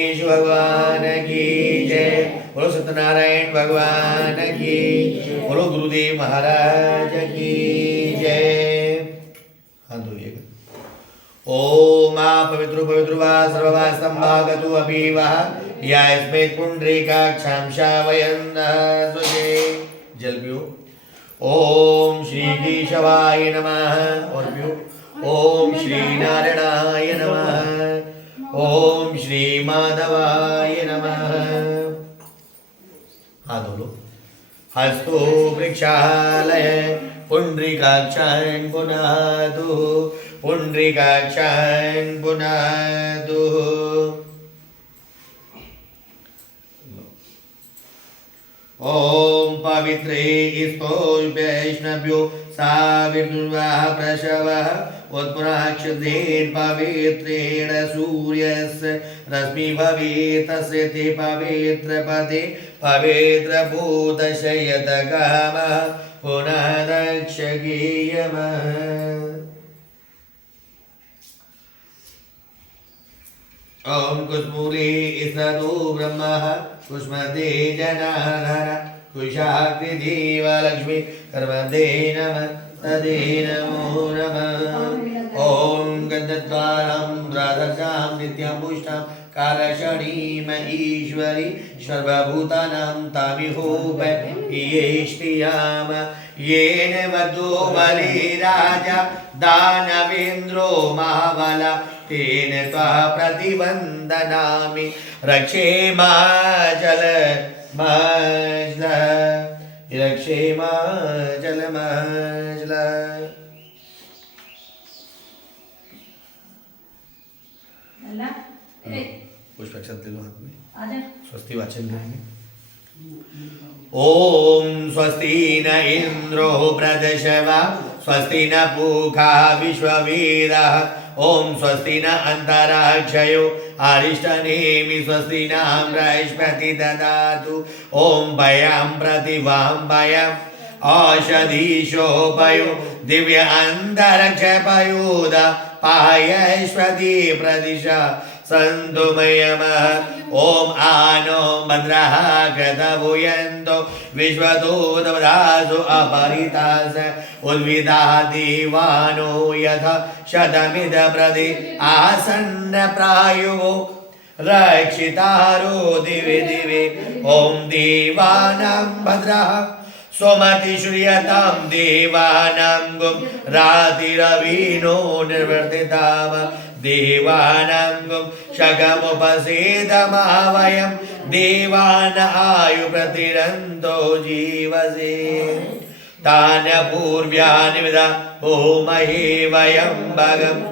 गणेश भगवान की जय। बोलो सत्यनारायण भगवान की, बोलो गुरुदेव महाराज की जय। हाँ धोइएगा। ओम पवित्रो पवित्रो वा सर्ववा स्तंभागतु अपि वः या स्मेत् पुण्डरीकाक्षां श्रावयन् स्वजे। जल पियो। ओम श्री केशवाय नमः। और पियो। ओम श्री नारायणाय नमः। ओम श्री माधवाय नमः। हाथ धो लो। हस्तो वृक्षालय पुण्डरीकाक्षां पुनातु, पुण्डरीकाक्षां पुनातु। ओम पवित्रे स्तो वैष्णव्यो साविर्वाह प्रशवः उत्पुराक्षतेन पवित्रेण सूर्यस्य रश्मि भवेत् तस्य ते पवित्र पदे पवित्र भूतशयत कामः पुनः रक्षगेयमः। ओम कुस्मूले सदो ब्रह्मः कुष्मते जनार्दन कुशाग्निदेव लक्ष्मी कर्मदे नमः तदे नमो नमः। ओम गन्धद्वारं द्वादशां नित्यं पुष्टं कालक्षणीम ईश्वरी सर्वभूतानां तामिहोप ये श्रियाम येन वधो बलिराजा दानवेन्द्रो महाबला तेन त्वः प्रतिवन्दनामि रक्षेमा जलमज्ल रक्षेमा जलमज्ल। पुष्प अक्षत लो हाथ में। स्वस्ति वाचन करेंगे। ओम स्वस्ति न इंद्रो वृद्धश्रवा स्वस्ति न पूषा विश्ववेदाः ओम स्वस्ति न अंतरिक्षयो अरिष्टनेमि स्वस्ति न बृहस्पति ददातु। ओम भयां प्रतिवां भयं औषधीशोपयो दिव्य अंतरिक्षपयोद पायश्वती प्रदिशा सन्तुमयमः। ओम आनो भद्रः कृतभूयन्तो विश्वदूतवदासु अपरितास उद्भिदा दीवानो यथा शतमिद प्रति आसन्न प्रायुः रक्षितारो दिवे दिवे। ओम देवानां भद्रः सोमति श्रूयतां देवानां गुं रातिरवीनो निर्वर्तिताम देवानां गुं शगमुपसेदमावयं देवान आयु प्रतिरन्तो जीवसे तान पूर्व्यानि विदा भूमहे वयं भगम्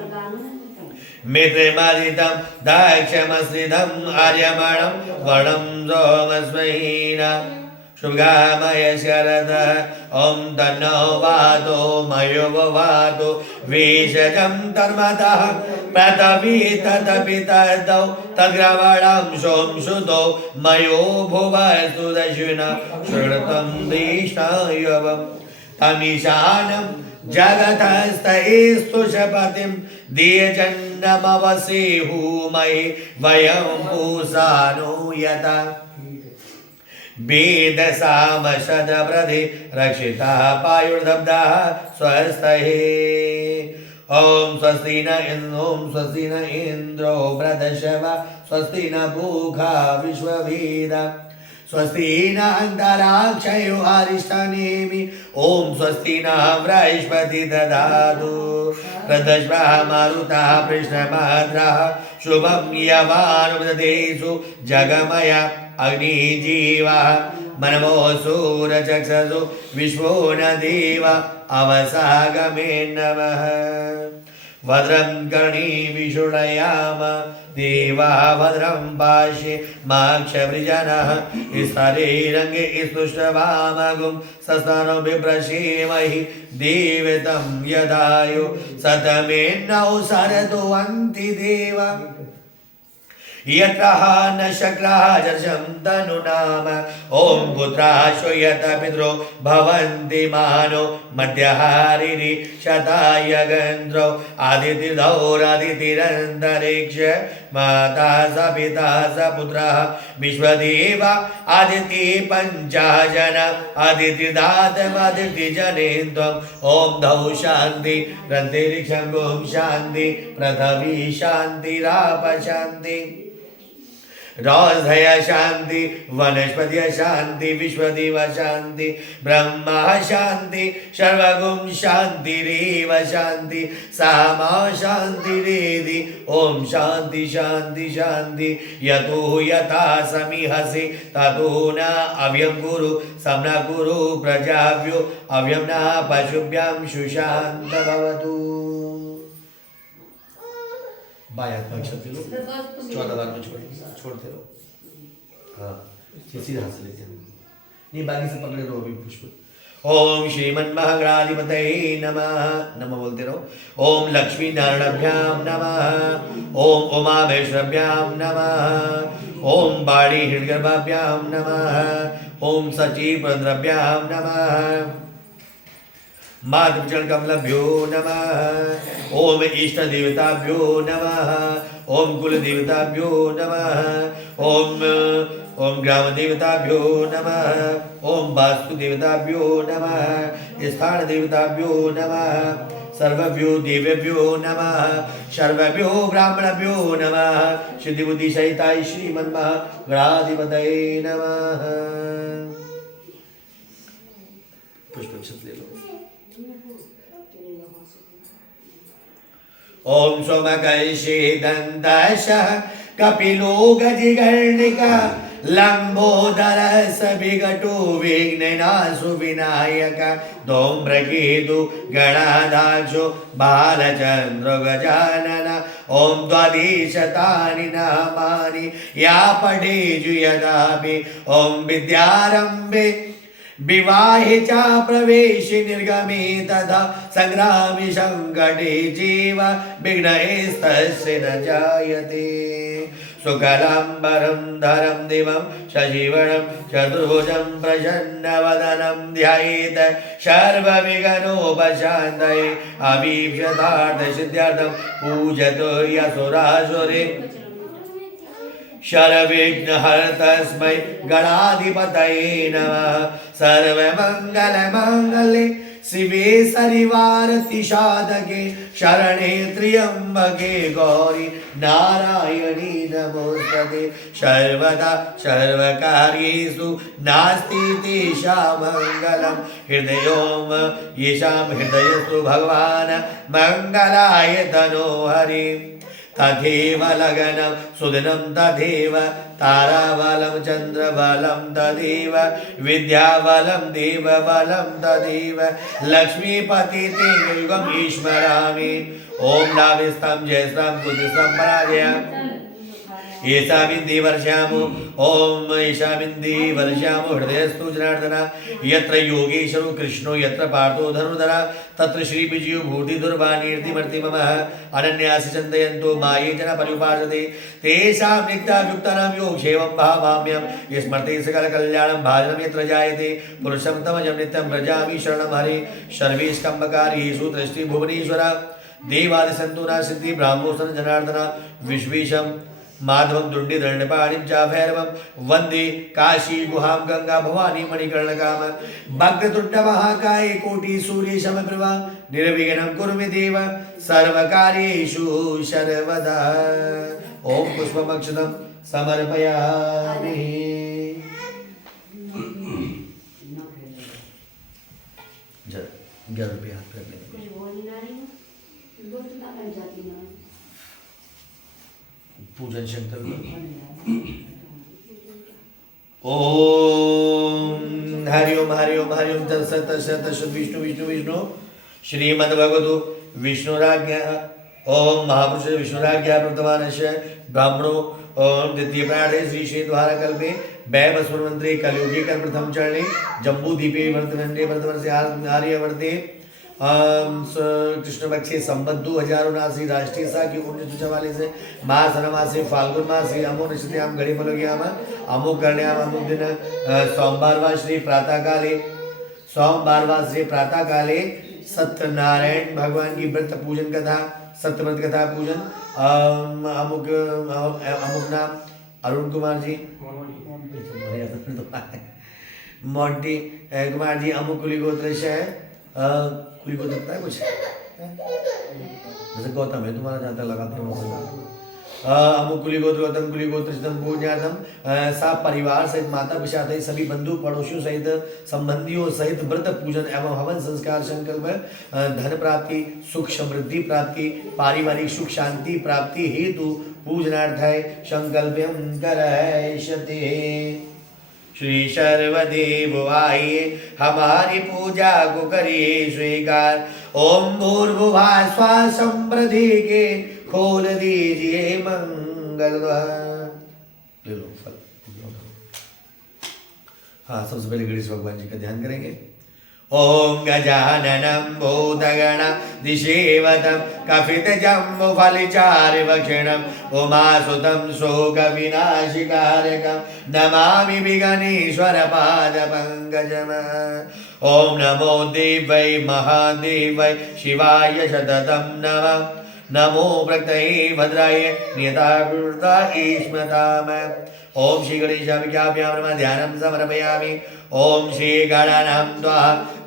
मित्रमदितं दक्षमस्थितम् आर्यमणं वणं सोमस्महीना शुभगामय शरद। ओम तन्नो वातो मयो वातो वेशजं धर्मतः पृथ्वी तदपि तद्दौ तद्ग्रवणं सोमसुतो मयो भुवस्तु दक्षिणा श्रुतं दीष्णायवम् तमीशानं जगतस्तैस्तु शपतिं दियजन्नमवसेहुमहि वयं पूषानो यथा वेद सामशद प्रधि रक्षिता पायुर्दब्धा स्वस्तये। ओम स्वस्ति न इंद्रो वृद्धश्रवा स्वस्ति न पूषा विश्ववेदा स्वस्ति न अंतरिक्षयो अरिष्टनेमि। ओम स्वस्ति न बृहस्पति ददातु प्रदश्वः मारुतः कृष्णभद्रः शुभं यवानुददेषु जगमय अग्निजीवा मनवो सूरचक्षसु विश्वो न देव अवसागमे नमः। भद्रं कर्णीभिषुणयाम देवा भद्रं पाशे माक्षवृजनः स्तरेरङ्गे स्तुष्टवामगुं सस्तनो बिभ्रशीमहि देवतं यदायु सतमेन्नौ सरदो अन्ति देवा यत्रः न शक्रः जर्षं तनुनाम ॐ पुत्राशो यत पितरो भवन्ति मानो मध्यहारिरि शताय गन्ध्रौ आदितिरन्तरिक्ष माता स पिता स पुत्रः विश्वदेव आदिति पञ्चाजन आदितिदातमदितिजनेन्द्वम् ॐ धौ शान्ति रन्तिरिक्षं गों शान्ति पृथ्वी शान्तिराप शान्ति रोधय शांति वनस्पति शांति विश्वदेव शांति ब्रह्मा शांति सर्वगुण शांतिरेव शांति सामा शांतिरेधि ओम शांति शांति शांति यतो यथा समीहसि ततो न अव्यं कुरु सम्न कुरु प्रजाभ्यो अव्यं न पशुभ्यां सुशांत भवतु। बायात अक्षर लो 14 बार में छोड़ते रहो। हाँ सीधा हाथ से लेते हैं नहीं बाकी से पकड़े रहो अभी पुष्प। ओम श्रीमन्महागणाधिपतये नमः नमः बोलते रहो। ओम लक्ष्मी नारायणाभ्यां नमः ओम उमामहेश्वराभ्यां नमः ओम बाणी हृदगर्भाभ्यां नमः ओम सचिव प्रद्रभ्यां नमः मातृचरण कमलभ्यो नमः ओम इष्ट देवताभ्यो नमः ओम कुल देवताभ्यो नमः ओम ग्राम देवताभ्यो नमः ओम वास्तु देवताभ्यो नमः स्थान देवताभ्यो नमः सर्वभ्यो देवेभ्यो नमः सर्वभ्यो ब्राह्मणभ्यो नमः सिद्धि बुद्धि सहिताय श्रीमन्महागणाधिपतये नमः। पुष्प ले लो। ओम सोमकर्षे दन्तशः कपिलो गजकर्णिका लंबोदर सविघटो विघ्ननाशो विनायक धूम्रकेतु गणाध्यक्षो बालचंद्र गजानन ओम द्वादशतानि नामानि या पठेषु यदापि ओम विद्यारंभे विवाहे च प्रवेशे निर्गमे तथा संग्रामे संकटे जीव विघ्नस्तस्य न जायते। शुक्लाम्बरं धरं दिवं शशिवर्णं चतुर्भुजं प्रसन्नवदनं ध्यायेत् सर्वविघ्नोपशान्तये अभीप्सितार्थसिद्ध्यर्थं पूजतो यशोरासुरे सर्वविघ्नहर्तस्मै गणाधिपतये नमः। सर्वमङ्गलमाङ्गल्ये शिवे शनिवारति साधके शरणे त्र्यम्बके गौरी नारायणी नमोस्तुते सर्वदा सर्वकार्येषु नास्ति तेषां मङ्गलं हृदयोम येषां हृदयस्तु भगवान् मङ्गलाय तनोहरि तथैव लगनं सुदिनं तथैव ताराबलं चन्द्रबलं तथैव विद्याबलं देवबलं तथैव लक्ष्मीपतिते युगम् ईश्वरामि। ॐ लाभिस्तं जयस्तं कुतिस्तं पराजय ईशामिन्दी वर्ष्यामो ओम ईशामिन्दी वर्ष्यामो हृदयस्तु जनार्दना यत्र योगेश्वरो कृष्णो यत्र पार्थो धनुर्धरा तत्र श्री विजयो भूति दुर्वाणीर्तिमर्ति मम अनन्यासि चिन्तयन्तो माये जना परिउपासते तेषां नित्यायुक्तानां योगक्षेमं भावाम्यं स्मर्ते सकल कल्याणं भाजनं यत्र जायते पुरुषं तमजं नित्यं व्रजामि शरणं हरे सर्वेष्कम्बकार्येषु दृष्टि भुवनेश्वर देवादिसन्तुना सिद्धि ब्राह्मोसन जनार्दना विश्वेशं माधवं दुण्डिदण्डपाणिं च भैरवं वन्दे काशी गुहां गंगा भवानी मणिकर्णकाम भक्ततुण्डमहाकाय कोटि सूर्य समप्रभा निर्विघ्नं कुरु मे देव सर्वकार्येषु सर्वदा। ओम पुष्पमक्षतं समर्पयामि। ₹11 हाथ कर लेंगे। पूजन शंकर ओम हरि ओम हरि ओम हरि ओम तत्सत तत्सत तत्सत विष्णु विष्णु विष्णु श्रीमद्भगवतो विष्णुराज्ञा ओम महापुरुष विष्णुराज्ञा प्रवर्तमानस्य ब्राह्मणो ओम द्वितीय प्राणे श्री श्रीद्वारकल्पे वैवस्वरमन्त्रे कलियुगे प्रथम चरणे जम्बूद्वीपे वर्तन्ते वर्तमानस्य आर्यवर्ते कृष्ण पक्षे संबत 2079 राष्ट्रीय साखी 1944 मास मासे फाल्गुन मासे अमो नक्षत्याम घड़ी मलोग्याम अमुक करण्याम अमुक दिन सोमवार श्री प्रातः काले सत्यनारायण भगवान की व्रत पूजन कथा सत्यव्रत कथा पूजन अमुक नाम अरुण कुमार जी मोंटी कुमार जी अमुक कुली गोत्र से है कुली गोत्र पता है कुछ जैसे गौतम है तुम्हारा जहाँ तक लगाते हैं अमुक कुली गोत्र गौतम कुली गोत्र पूज्यार्थम सा परिवार सहित माता पिता सहित सभी बंधु पड़ोसियों सहित संबंधियों सहित व्रत पूजन एवं हवन संस्कार संकल्प धन प्राप्ति सुख समृद्धि प्राप्ति पारिवारिक सुख शांति प्राप्ति हेतु पूजनार्थाय संकल्पम करैष्यते। श्री सर्वदेव आइए हमारी पूजा को करिए स्वीकार। ओम भूर्भुवः स्वः संप्रदीके खोल दीजिए मंगल द्वार। ले लो फल। हाँ, सबसे पहले गणेश भगवान जी का ध्यान करेंगे। ओम गजाननं भूतगण दिशेवतं कपितजम्बुफलचारुभक्षणं उमासुतं शोकविनाशकारकं नमामि विघ्नेश्वरपादपङ्कजम्। ओम नमो देवै महादेवै शिवाय सततं नमः। नमो प्रकृतये भद्राय नियताकृता ईश्मताम। ओम श्री गणेशाभ्याभ्यां नमः ध्यानं समर्पयामि। ओम श्री गणानां त्वा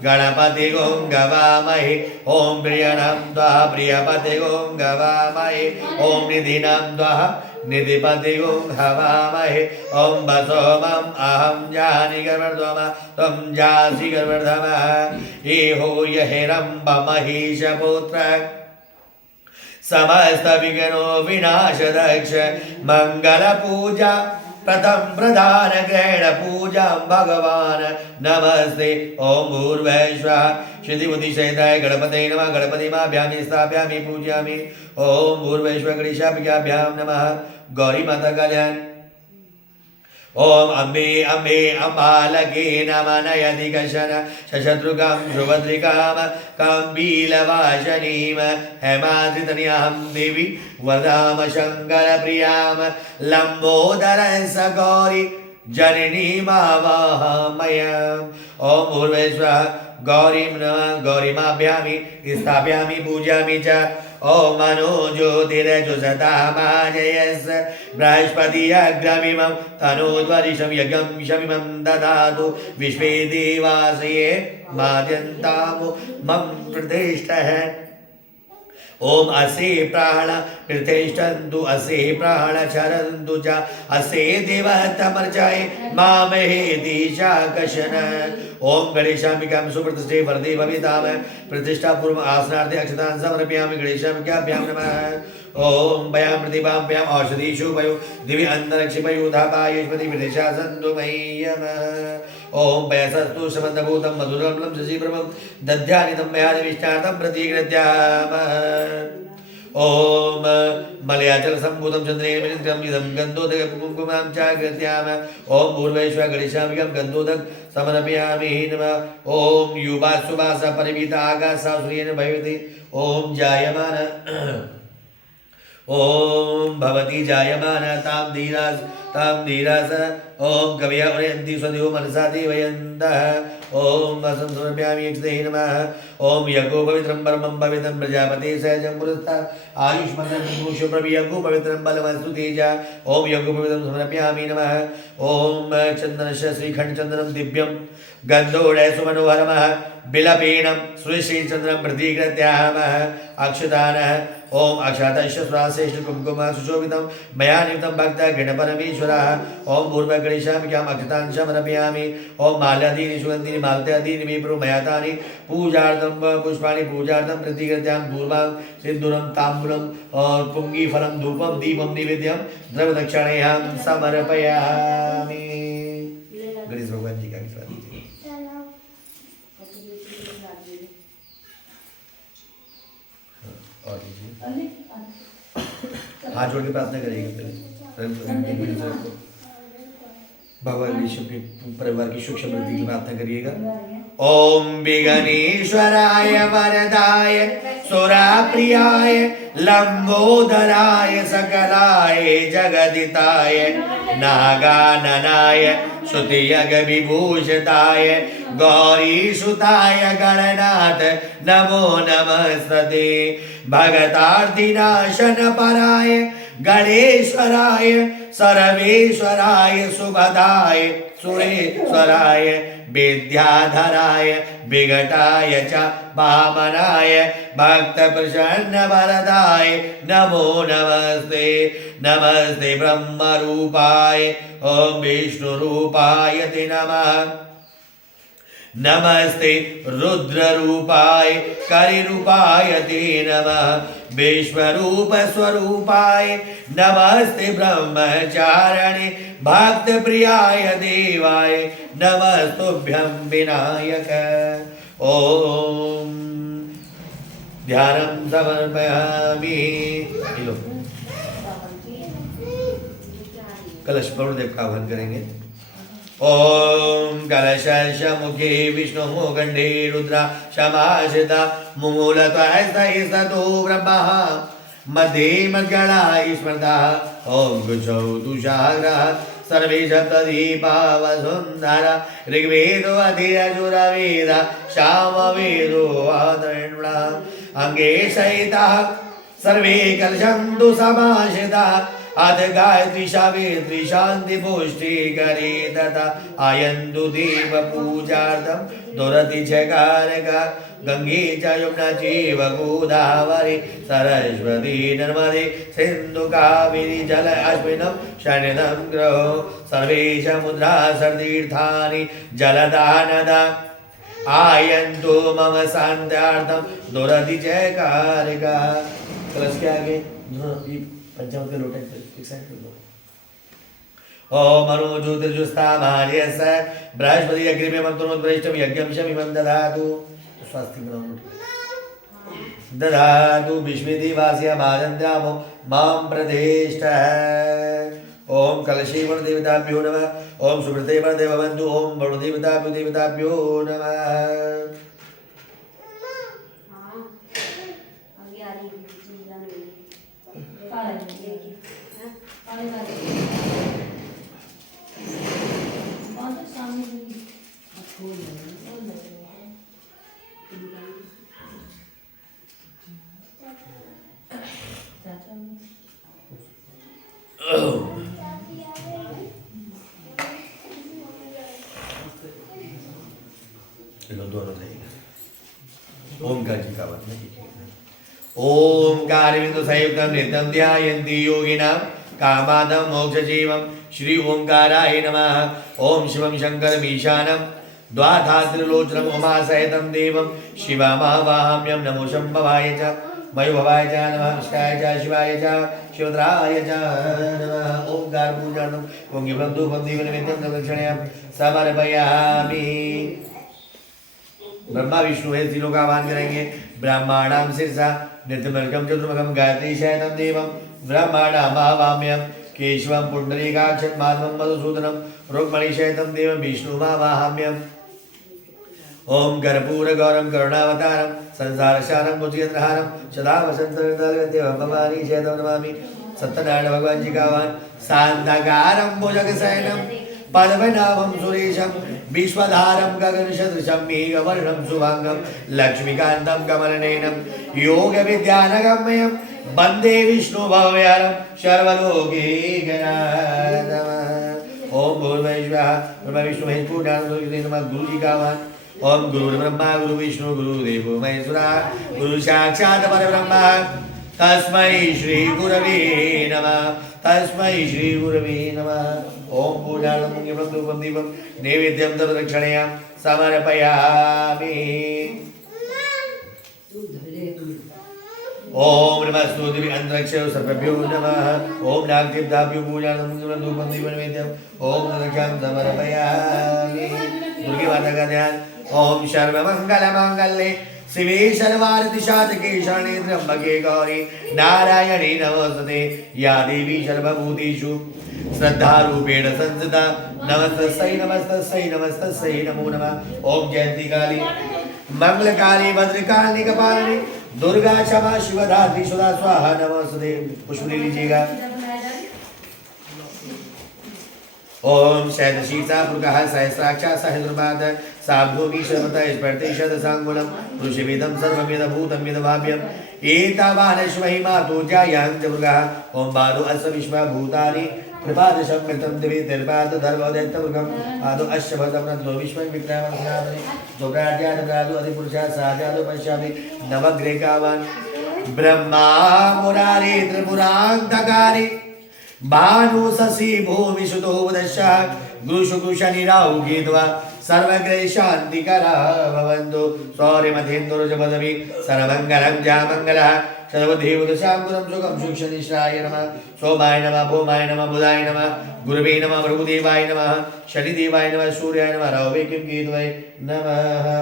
गणपति ओं गवामहे। ओम प्रियणां त्वा प्रियपति ओं गवामहे। ओम निधिनां त्वा निधिपति ओं हवामहे। ओम वसोमं अहं जानि गर्भर्धम त्वं जासि गर्भर्धमः। एहो यहिरम्ब महेशपुत्र समस्त विघ्नो विनाशदक्ष मंगल पूजा प्रथम प्रधान ग्रहण पूजा भगवान नमस्ते। ओम भूर्भुवः श्रुति बुद्धि सहिताय गणपतये नमः। गणपति माभ्यामि स्थापयामि पूजयामि। ओम भूर्भुवः गणेशाभ्यां नमः। गौरी माता का ध्यान। ओम अम्बे अम्बे अम्बालके नमः नयति कशन शशत्रुकं सुभद्रिकां कम्बीलवाशनीं हेमाद्रितनयां देवी वदाम शङ्करप्रियां लम्बोदरं स गौरी जननीमावाहमयम्। ओम भूर्भुवः गौरीं नमः। गौरीमाभ्यामि स्थापयामि पूजयामि च। ओम मनो ज्योतिरजुषतामाजयस् बृहस्पति अग्रमिमं तनोद्वरिषं यज्ञं शमिमं ददातु विश्वे देवासये माद्यन्तामो मम प्रतिष्ठः। ओम असे प्राण प्रतिष्ठन्तु असे प्राण चरन्तु च असे देवः तमर्चाये मामहे दिशाकशन। ओम गणेशाम्बिकां सुप्रतिष्ठे वरदे भविताम। प्रतिष्ठा पूर्व आसनार्थे अक्षतान् समर्पयामि। गणेशाम्बिकाभ्यां नमः। ओम भयां प्रतिभां भयां औषधीषु भयो दिव्य अंतरिक्षपयोधापायेष्पति विदिशा सन्तु मह्यम। ओम पयसस्तु समन्तभूतं मधुरमलं शशिप्रभं दध्यानितं मयादिविष्टातं प्रतिगृह्याम। ओम मलयाचल संभूतं चंद्रेण मिलितं इदं गन्धोदक कुङ्कुमां च गृह्याम। ओम भूर्भुवः गणेशाम्बिकां गन्धोदक समर्पयामि नमः। ओम युवा सुवास परिमिता आकाशा सूर्येण भवति। ओम जायमान ओम भवती जायमान ताम धीरास। ओम कवय उरयन्ति स्वदेव मनसा देवयन्तः। ओम वसं समर्पयामि अक्षते नमः। ओम यज्ञो पवित्रं परमं पवित्रं प्रजापते सहजं पुरस्तात् आयुष्मन्तं पुरुषो प्रवियज्ञो पवित्रं बलवस्तु तेजा। ओम यज्ञो पवित्रं समर्पयामि नमः। ओम चन्दनस्य श्रीखण्डचन्दनं दिव्यं गन्धोदय सुमनोहरमः बिलपेनं श्रीचन्द्रं प्रतिगृह्यामः। अक्षतानः ओम अक्षतस्य श्रेष्ठ कुमकुम सुशोभितं मया नियुक्तं भक्तः गणपरमेश्वरः। ओम भूर्भुवः गणेशाम्बिकाम् अक्षतान् समर्पयामि। ओम माल्यादीनि सुगन्धीनि मालत्यादीनि विप्रो मया तानि पूजार्थं पुष्पाणि पूजार्थं प्रतिगृह्यामि। पूर्वं सिन्दूरं ताम्बूलं और पुङ्गीफलं धूपं दीपं निवेद्यं द्रव्यदक्षिणायां समर्पयामि। गणेश भगवान जी का आशीर्वाद दीजिए। और हाथ जोड़ के प्रार्थना करिएगा भगवान विष्णु के परिवार की सुख समृद्धि की प्रार्थना करिएगा। ओम विघ्नेश्वराय वरदाय सुराप्रियाय लंबोदराय सकलाय जगदिताय नागाननाय श्रुतियग विभूषिताय गौरीसुताय गणनाथ नमो नमस्ते भगतार्तिनाशन पराय गणेश्वराय सर्वेश्वराय सुभदाय सुरेश्वराय विद्याधराय विघटाय च वामनाय भक्त प्रसन्न वरदाय नमो नमस्ते नमस्ते ब्रह्म रूपाय ओम विष्णु रूपाय ते नमः नमस्ते रुद्र रूपाय करिरूपाय ते नमः विश्वरूप स्वरूपाय नमस्ते ब्रह्मचारिणे भक्त प्रियाय देवाय नमस्तुभ्यं विनायक ओम ध्यानं समर्पयामि। कलश वरुणदेव का आह्वान करेंगे। ओम कलश मुखे विष्णु मुखंडे रुद्रा समाश्रिता मूलतो ब्रह्मा मध्ये मद्गणा स्मृता ओम गुच्छौ तुषाग्रः सर्वे सप्तदीपा वसुन्धरा ऋग्वेदो अधियजुरवेद सामवेदो अथर्वणा अंगे सहिताः सर्वे कलशन्तु समाश्रिताः अथ गायत्री सावित्री शांति पुष्टि करे तथा आयन्तु देव पूजार्थं दुरति चकारका गंगे च यमुना चैव गोदावरी सरस्वती नर्मदे सिन्धु कावेरी जल अस्मिन् सन्निधं ग्रहो सर्वे समुद्रा सर्वतीर्थानि जलदानदा आयन्तु मम शान्त्यार्थं दुरति चकारका। कलश के आगे पंचामृत के लोटे एक साइड कर दो। ओम अनु ज्योतिर्जुस्तामार्यस बृहस्पति अग्निमे मंत्रोद्वृष्टम यज्ञम शमिमं दधातु स्वास्ति दधातु विश्वेदेवास्य मादन्त्यामो मां प्रतिष्ठः। ओम कलशी वरुणदेवताभ्यो नमः ओम सुब्रते वरुणदेवबन्धु ओम वरुणदेवताभ्यो नमः। ओमकार जी का बात नहीं। ओमकार बिंदु संयुक्तम नित्यं ध्यायन्ति योगिनां कामादं मोक्षजीवं श्री ओंकाराय नमः। ओम शिवं शंकरमीशानं द्वाधात्रिलोचनं उमासहितं देवं शिवमावाहम्यं नमो शम्भवाय च मयोभवाय च नमः विष्णाय च शिवाय च शिवद्राय च नमः। ओंकार पूजनम् ओं धूपं दीपनिमित्तं दक्षिणायां समर्पयामि। ब्रह्मा विष्णु है तीनों का आह्वान करेंगे। ब्रह्माणां शिरसा नृत्यमर्कं चतुर्मुखं गायत्री शयनं देवं ब्रह्माणाम् आवाहम्यं केशवं पुण्डरीकाक्षं माधवं मधुसूदनं रुक्मणीशयनं देवं विष्णुमावाहम्यम्। ओम कर्पूरगौरं करुणावतारं संसारसारं भुजगेन्द्रहारं सदा वसन्तहृदयदेवं भवानी शयनं नमामि। सत्यनारायण भगवान जी का आह्वान। शान्ताकारं भुजगशयनं पद्मनाभं सुरेशं विश्वधारं गगनसदृशं मेघवर्णं शुभांगं लक्ष्मीकान्तं कमलनयनं योगविद्यानगम्यं वन्दे विष्णुभवयानं सर्वलोकैकनाथम्। ओम भूर्भुवः ब्रह्मा विष्णु महेश नमः। गुरु जी का आह्वान। ओम गुरुर्ब्रह्मा गुरु विष्णु गुरुदेवो महेश्वरः गुरु साक्षात् परब्रह्म तस्मै श्री गुरवे नमः तस्मै श्री गुरवे नमः। ओम पूजार्थं धूपं दीपं नैवेद्यं तद्दक्षिणयां समर्पयामि। ओम नमस्तुते अंतरिक्षं सर्वेभ्यो नमः। ओम नागदेवताभ्यो पूजार्थं धूपं दीपं नैवेद्यं ओम तद्दक्षिणां समर्पयामि। दुर्गे माता का ध्यान। ओम सर्वमंगलमांगल्ये शिवे सर्वार्थ साधके शरणे त्र्यंबके गौरी नारायणी नमोस्तुते या देवी सर्वभूतेषु श्रद्धारूपेण संस्थिता नमस्तस्यै नमस्तस्यै नमस्तस्यै नमो नमः। ओम जयंती काली मंगलकाली भद्रकाली कपालिनी दुर्गा क्षमा शिवधात्री सुधा स्वाहा नमोस्तुते। पुष्प ले लीजिएगा। ओम शैलशीर्षा पुरुषः सहस्राक्षा सहस्रपाद साभूमि शर्मता स्पर्तिशतसाङ्गुलं ऋषिविदं सर्वमिदभूतं यद्भाव्यम् एतावानश्वहि मातु जायां च मृगः। ओम बालो अस्य विश्वभूतानि त्रिपादशमृतं दिवि त्रिपादधर्मोदयन्तमृगं आदो अस्य भद्रं नन्दो विश्वं विक्रमस्नातने दुर्गाद्यादुरादु अधिपुरुषः साजादु पश्यामि नवग्रेकावान् ब्रह्मा मुरारी त्रिपुरान्तकारी भानु शशि भूमि सुतोपदशः गुरुशुकुशनिराहु गीत्वा सर्वग्रह शान्तिकरः भवन्तु। सौर्यमथेन्दुर्जपदवि सर्वमङ्गलं जामङ्गलः सर्वदेवदशाङ्कुरं सुखं सुक्षनिश्राय नमः। सोमाय नमः भौमाय नमः बुधाय नमः गुरुवे नमः भृगुदेवाय नमः शनिदेवाय नमः सूर्याय नमः रवे किं केतवे नमः।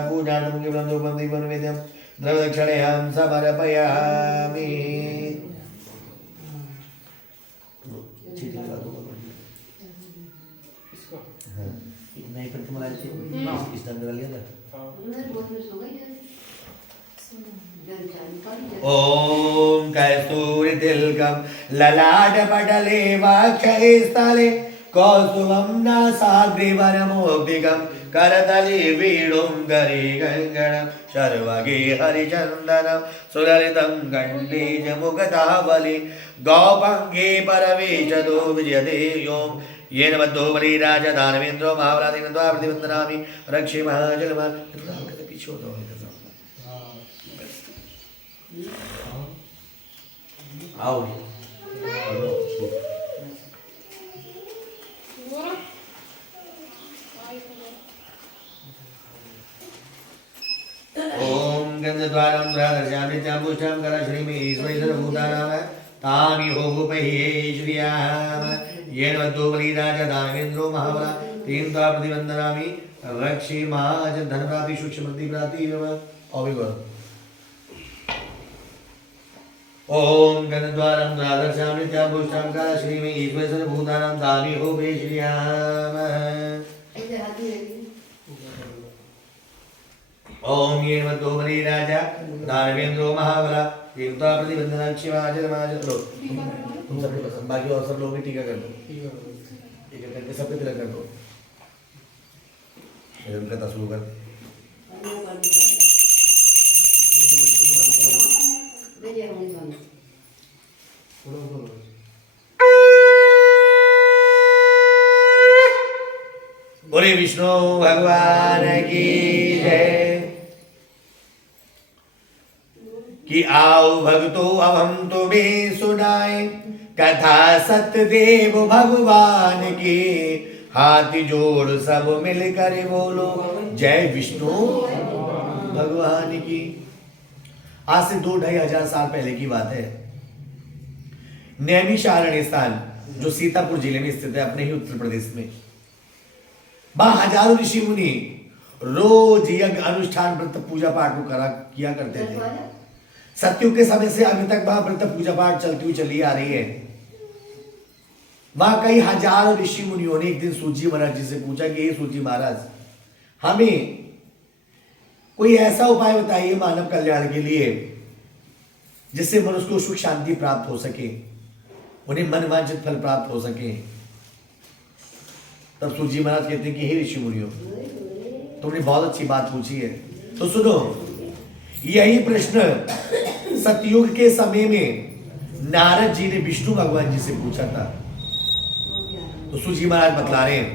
पूजार्थं केवलं धूपं दीपं नैवेद्यं द्रव्यदक्षिणां समर्पयामि। नहीं पर तुम्हारा इस दंड वाली है। ओम कस्तूरी तिलकम ललाट पटले वाक्षये स्थले कौस्तुभं नासाग्रीवनमोक्तिकं करतले वीणुं करे गङ्गणं सर्वगे हरिचन्दनं सुललितं कण्ठे च मुखतावली गौपङ्गे परवेशतो विजयते योम येन बद्धो बलि राजा दानवेन्द्रो महावराधिनत्वा प्रतिवन्दनामि रक्षे महाजलमा पीछे होता है। आओ ओम गंधद्वारं द्वादशामि चाम्बुष्टं करश्रीमि ईश्वरीधरभूतानां तानि होमुपहि श्रियाम येन वद्धो बलि राजा दानवेन्द्रो महाबला तेन त्वा प्रतिवन्दनामि रक्षे माज धनप्राप्ति सूक्ष्मति प्राप्ति अविगो। ओम गणद्वारं द्वादशामि चाम्बुष्टं करश्रीमि ईश्वरीधरभूतानां तानि होमुपहि श्रियाम। ओम येन वद्धो बलि राजा दानवेन्द्रो महाबला तेन त्वा प्रतिवन्दनामि शिवाजलमाजलो। तुम सबके पसंद बाकी और सब लोग भी टीका कर दो। टीका करके सबके तिलक कर दो। इधर का शुरू कर। बोले विष्णु भगवान की जय। कि आओ भक्तो अब हम तुम्हें सुनाए कथा सत्यदेव भगवान की। हाथ जोड़ सब मिलकर बोलो जय विष्णु भगवान की। आज से 2-2.5 साल पहले की बात है। नैमिषारण्य स्थान जो सीतापुर जिले में स्थित है अपने ही उत्तर प्रदेश में, वहां हजारों ऋषि मुनि रोज यज्ञ अनुष्ठान व्रत पूजा पाठ को किया करते थे। सतयुग के समय से अभी तक वहां व्रत पूजा पाठ चलती हुई चली आ रही है। वहां कई हजारों ऋषि मुनियों ने एक दिन सूत जी महाराज जी से पूछा कि हे सूत जी महाराज, हमें कोई ऐसा उपाय बताइए मानव कल्याण के लिए जिससे मनुष्य को सुख शांति प्राप्त हो सके, उन्हें मनवांछित फल प्राप्त हो सके। तब सूत जी महाराज कहते हैं कि हे ऋषि मुनियों, तुमने बहुत अच्छी बात पूछी है, तो सुनो। यही प्रश्न सतयुग के समय में नारद जी ने विष्णु भगवान जी से पूछा था। तो सूत जी महाराज बतला रहे हैं,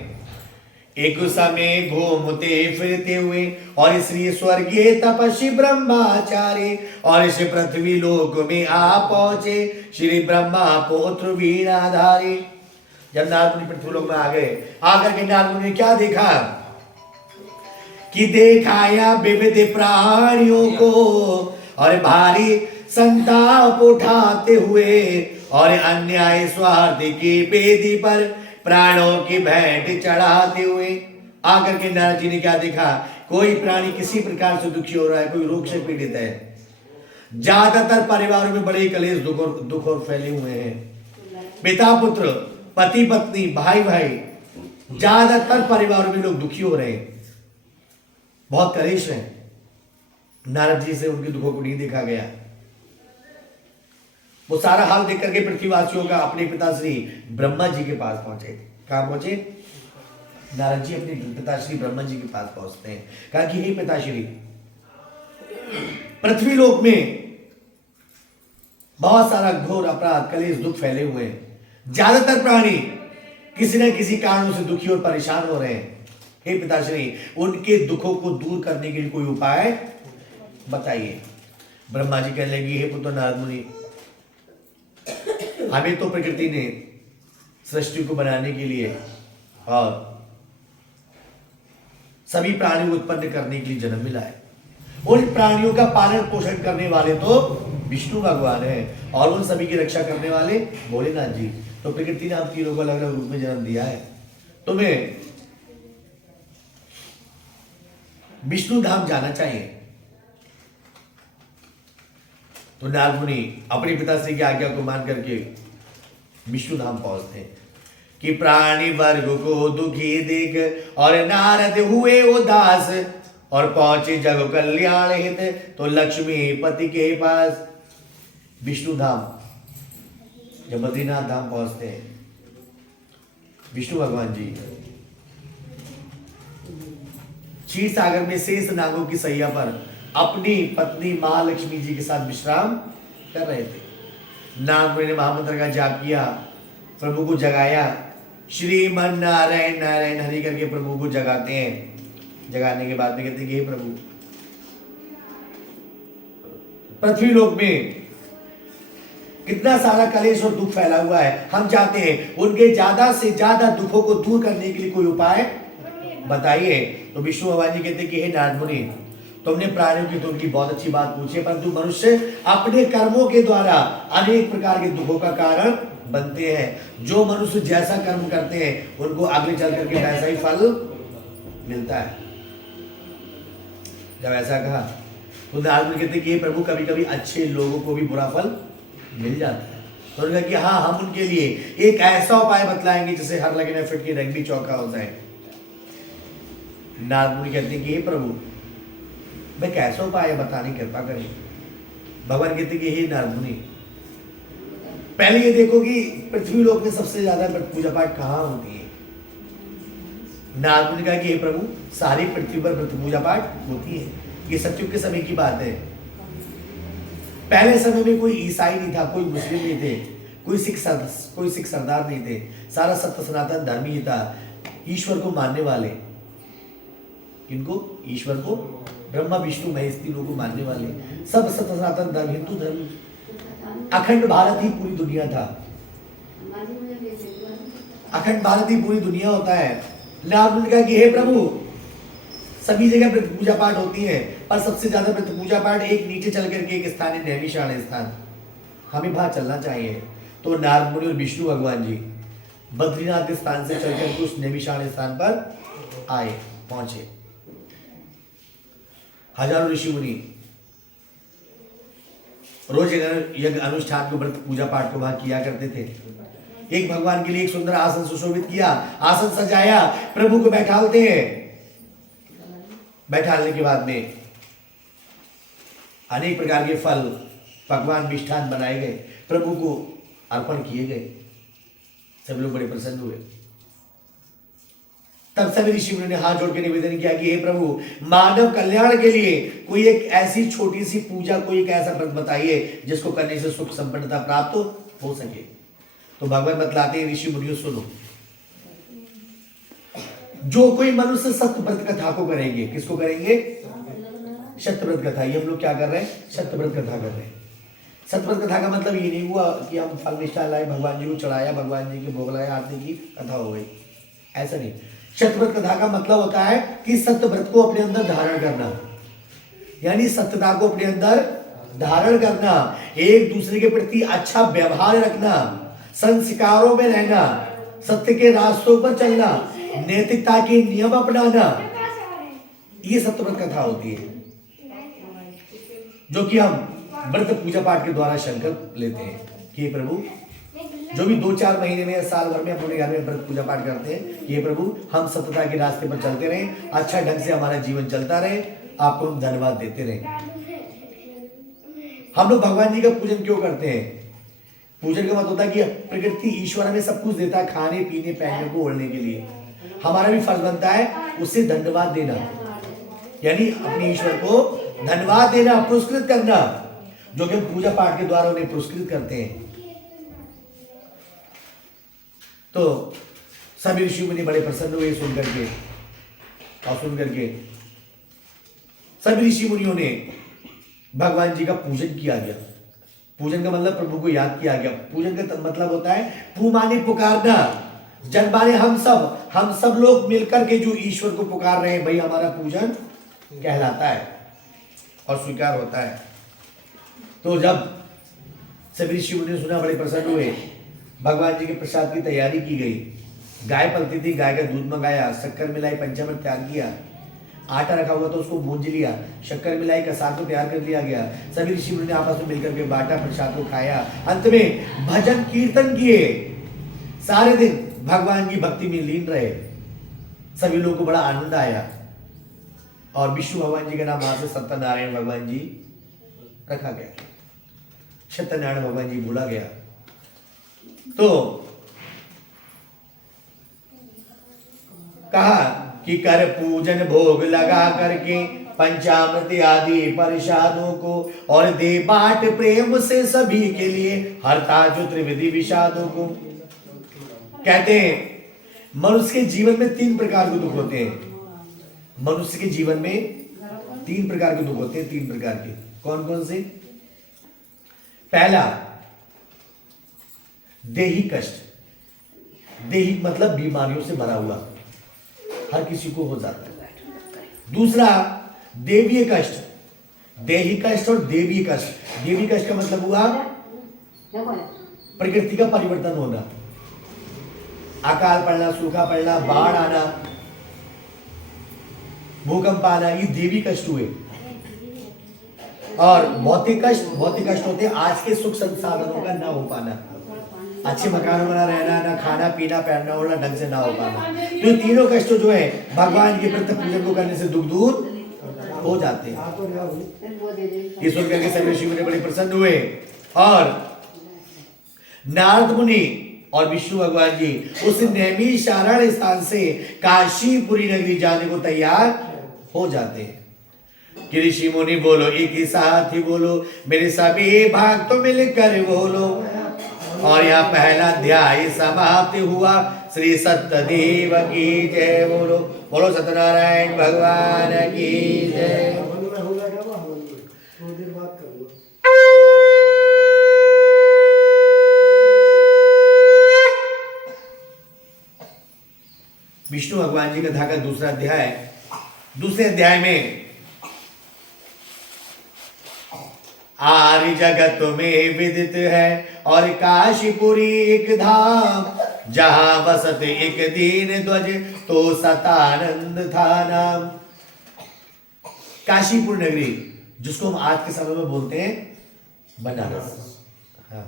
एक समय घूमते फिरते हुए और इसलिए स्वर्गीय तपस्वी ब्रह्माचार्य और इस पृथ्वी लोक में आ पहुंचे श्री ब्रह्मा पुत्र वीणाधारी। जब नारद मुनि पृथ्वी लोक में आ गए, आकर के नारद मुनि ने क्या देखा कि देखाया विविध प्राणियों को और भारी संताप उठाते हुए और अन्याय स्वार्थ की बेदी पर प्राणों की भेंट चढ़ाते हुए। आकर के नारद जी ने क्या देखा, कोई प्राणी किसी प्रकार से दुखी हो रहा है, कोई रोग से पीड़ित है। ज्यादातर परिवारों में बड़े कलेश दुख और फैले हुए हैं। पिता पुत्र, पति पत्नी, भाई भाई, ज्यादातर परिवारों में लोग दुखी हो रहे हैं, बहुत कलेश है। नारद जी से उनके दुखों को नहीं देखा गया। वो सारा हाल देख करके पृथ्वीवासियों का अपने पिताश्री ब्रह्मा जी के पास पहुंचे थे। कहां पहुंचे? नारद जी अपने पिताश्री ब्रह्मा जी के पास पहुंचते हैं। कहा कि हे पिताश्री, पृथ्वी लोक में बहुत सारा घोर अपराध, कलेश, दुख फैले हुए हैं। ज्यादातर प्राणी किसी न किसी कारणों से दुखी और परेशान हो रहे हैं। हे पिताश्री, उनके दुखों को दूर करने के लिए कोई उपाय बताइए। ब्रह्मा जी कहने लगे, हे पुत्र नारद मुनि, हमें तो प्रकृति ने सृष्टि को बनाने के लिए और सभी प्राणियों को उत्पन्न करने के लिए जन्म मिला है। उन प्राणियों का पालन पोषण करने वाले तो विष्णु भगवान है और उन सभी की रक्षा करने वाले भोलेनाथ जी। तो प्रकृति ने आप तीनों को अलग अलग रूप में जन्म दिया है। तुम्हें विष्णु धाम जाना चाहिए। तो नारद मुनि अपने पिताश्री की आज्ञा को मान करके विष्णु धाम पहुंचते हैं कि प्राणी वर्ग को दुखी देख और नारद हुए उदास और पहुंचे जग कल्याण हित तो लक्ष्मी पति के पास। विष्णु धाम जब बद्रीनाथ धाम पहुंचते हैं, विष्णु भगवान जी क्षीर सागर में शेष नागों की सैया पर अपनी पत्नी महालक्ष्मी जी के साथ विश्राम कर रहे थे। नारद मुनि ने महामंत्र का जाप किया, प्रभु को जगाया। श्रीमन नारायण नारायण हरि करके प्रभु को जगाते हैं। जगाने के बाद में कहते हैं कि हे प्रभु, पृथ्वी लोक में कितना सारा कलेश और दुख फैला हुआ है। हम चाहते हैं उनके ज्यादा से ज्यादा दुखों को दूर करने के लिए कोई उपाय बताइए। तो विष्णु भगवान जी कहते हैं कि हे नारद मुनि, तुमने प्राणियों की तो उनकी बहुत अच्छी बात पूछी है, परंतु मनुष्य अपने कर्मों के द्वारा अनेक प्रकार के दुखों का कारण बनते हैं। जो मनुष्य जैसा कर्म करते हैं उनको आगे चल करके वैसा ही फल मिलता है। जब ऐसा कहा तो नारद मुनि कहते कि प्रभु, कभी कभी अच्छे लोगों को भी बुरा फल मिल जाता है। तो उन्होंने कहा कि हाँ, हम उनके लिए एक ऐसा उपाय बतलाएंगे जिससे हर लगे न फिट की रंग भी चौका हो जाए। नारद मुनि कहते हैं कि हे प्रभु, मैं कैसा उपाय बताने की कृपा करें। भगवान कहते कि हे नारद मुनि, पहले ये देखो कि पृथ्वी लोक में सबसे ज्यादा पूजा पाठ कहाँ होती है। नारद मुनि कहा कि हे प्रभु, सारी पृथ्वी पर पूजा पाठ होती है। ये सतयुग के समय की बात है। पहले समय में कोई ईसाई नहीं था, कोई मुस्लिम नहीं थे, कोई सिख सरदार नहीं थे। सारा सत्य सनातन धर्म ही था। ईश्वर को मानने वाले, इनको ईश्वर को ब्रह्मा विष्णु महेश तीनों को मानने वाले सब सत्य सनातन धर्म, हिंदू धर्म, अखंड भारत ही पूरी दुनिया था। अखंड भारत ही पूरी दुनिया होता है। नारद मुनि कहा कि हे प्रभु, सभी जगह पूजा पाठ होती है, पर सबसे ज्यादा पूजा पाठ एक नीचे चल करके एक स्थान है, नैमिषारण्य स्थान। हमें वहां चलना चाहिए। तो नारद मुनि और विष्णु भगवान जी बद्रीनाथ के स्थान से चलकर उस नैमिषारण्य स्थान पर आए, पहुंचे। हजारों ऋषि मुनि रोज यज्ञ अनुष्ठान को, व्रत पूजा पाठ को वहां किया करते थे। एक भगवान के लिए एक सुंदर आसन सुशोभित किया, आसन सजाया, प्रभु को बैठालते हैं। बैठालने के बाद में अनेक प्रकार के फल, पकवान, मिष्ठान बनाए गए, प्रभु को अर्पण किए गए। सब लोग बड़े प्रसन्न हुए। तब सभी ऋषि मुनि ने हाथ जोड़ के निवेदन किया कि हे प्रभु, मानव कल्याण के लिए कोई एक ऐसी छोटी सी पूजा, कोई एक ऐसा व्रत बताइए जिसको करने से सुख संपन्नता प्राप्त हो सके। तो भगवान बतलाते हैं, ऋषि मुनियों सुनो, जो कोई मनुष्य सत्य व्रत कथा को करेंगे, किसको करेंगे? सत्य व्रत कथा। ये हम लोग क्या कर रहे हैं? सत्य व्रत कथा कर रहे हैं। सत्य व्रत कथा का मतलब ये नहीं हुआ कि हम फल निष्ठा लाए, भगवान जी को चढ़ाया, भगवान जी के भोग लाए, आरती की, कथा हो गई, ऐसा नहीं। सत्य व्रत कथा का मतलब होता है कि सत्य व्रत को अपने अंदर धारण करना, यानी सत्यता को अपने अंदर धारण करना, एक दूसरे के प्रति अच्छा व्यवहार रखना, संस्कारों में रहना, सत्य के रास्तों पर चलना, नैतिकता के नियम अपनाना, ये सत्यव्रत कथा होती है, जो कि हम व्रत पूजा पाठ के द्वारा संकल्प लेते हैं कि प्रभु जो भी 2-4 महीने में, साल भर में अपने घर में व्रत पूजा पाठ करते हैं, ये प्रभु हम सत्यता के रास्ते पर चलते रहें, अच्छा ढंग से हमारा जीवन चलता रहे, आपको हम धन्यवाद देते रहे। हम लोग भगवान जी का पूजन क्यों करते हैं? पूजन का मतलब होता है कि प्रकृति ईश्वर हमें सब कुछ देता है, खाने पीने पहनने को ओढ़ने के लिए। हमारा भी फर्ज बनता है उससे धन्यवाद देना, यानी अपने ईश्वर को धन्यवाद देना, पुरस्कृत करना, जो कि हम पूजा पाठ के द्वारा उन्हें पुरस्कृत करते हैं। तो सभी ऋषि मुनि बड़े प्रसन्न हुए सुन करके, और सुन करके सभी ऋषि मुनियों ने भगवान जी का पूजन किया गया। पूजन का मतलब प्रभु को याद किया गया। पूजन का मतलब होता है पू माने पुकारना, जन माने हम सब लोग मिलकर के जो ईश्वर को पुकार रहे हैं, भाई हमारा पूजन कहलाता है और स्वीकार होता है। तो जब सभी ऋषि मुनि सुना, बड़े प्रसन्न हुए। भगवान जी के प्रसाद की तैयारी की गई। गाय पलती थी, गाय का दूध मंगाया, शक्कर मिलाई, पंचामृत तैयार किया, आटा रखा हुआ तो उसको भूंज लिया, शक्कर मिलाई, कसार को तैयार कर लिया गया। सभी ऋषि मुनि ने आपस में मिलकर के बांटा, प्रसाद को खाया। अंत में भजन कीर्तन किए, सारे दिन भगवान की भक्ति में लीन रहे। सभी लोगों को बड़ा आनंद आया और विष्णु भगवान जी का नाम वहां से सत्यनारायण भगवान जी रखा गया। सत्यनारायण भगवान जी बोला गया। तो कहा कि कर पूजन भोग लगा करके पंचामृत आदि प्रसादों को, और दे बांट प्रेम से सभी के लिए, हरता जो त्रिविधि विषादों को। कहते हैं मनुष्य के जीवन में 3 प्रकार के दुख होते हैं। मनुष्य के जीवन में 3 प्रकार के दुख होते हैं। 3 प्रकार के कौन कौन से? पहला देही कष्ट। देही मतलब बीमारियों से भरा हुआ, हर किसी को हो जाता है। दूसरा देवीय कष्ट। देही कष्ट और देवीय कष्ट। देवी कष्ट का मतलब हुआ प्रकृति का परिवर्तन होना, अकाल पड़ना, सूखा पड़ना, बाढ़ आना, भूकंप आना, ये देवी कष्ट हुए। और भौतिक कष्ट होते हैं आज के सुख संसाधनों का ना हो पाना, अच्छे मकानों में ना रहना, ना खाना पीना पहनना ओढ़ना ढंग से ना हो पाना। तो तीनों कष्ट जो है भगवान के प्रति पूजन को करने से दुख दूर हो जाते हैं। ये सुन करके सभी ऋषि मुनि बड़े प्रसन्न हुए और नारद मुनि और विष्णु भगवान जी उस नैमिषारण्य स्थान से काशीपुरी नगरी जाने को तैयार हो जाते हैं। कि ऋषि मुनि बोलो एक ही साथ ही बोलो, मेरे सभी भाग तो मिलकर बोलो। और यहाँ पहला अध्याय समाप्त हुआ। श्री सत्यदेव की जय। बोलो बोलो सत्यनारायण भगवान की जय। विष्णु भगवान जी कथा का दूसरा अध्याय। दूसरे अध्याय में आर्य जगत में विदित है और काशीपुरी एक धाम, जहां बसत एक दीन ध्वज तो सतानंद था नाम। काशीपुर नगरी, जिसको हम आज के समय में बोलते हैं बनारस। हाँ।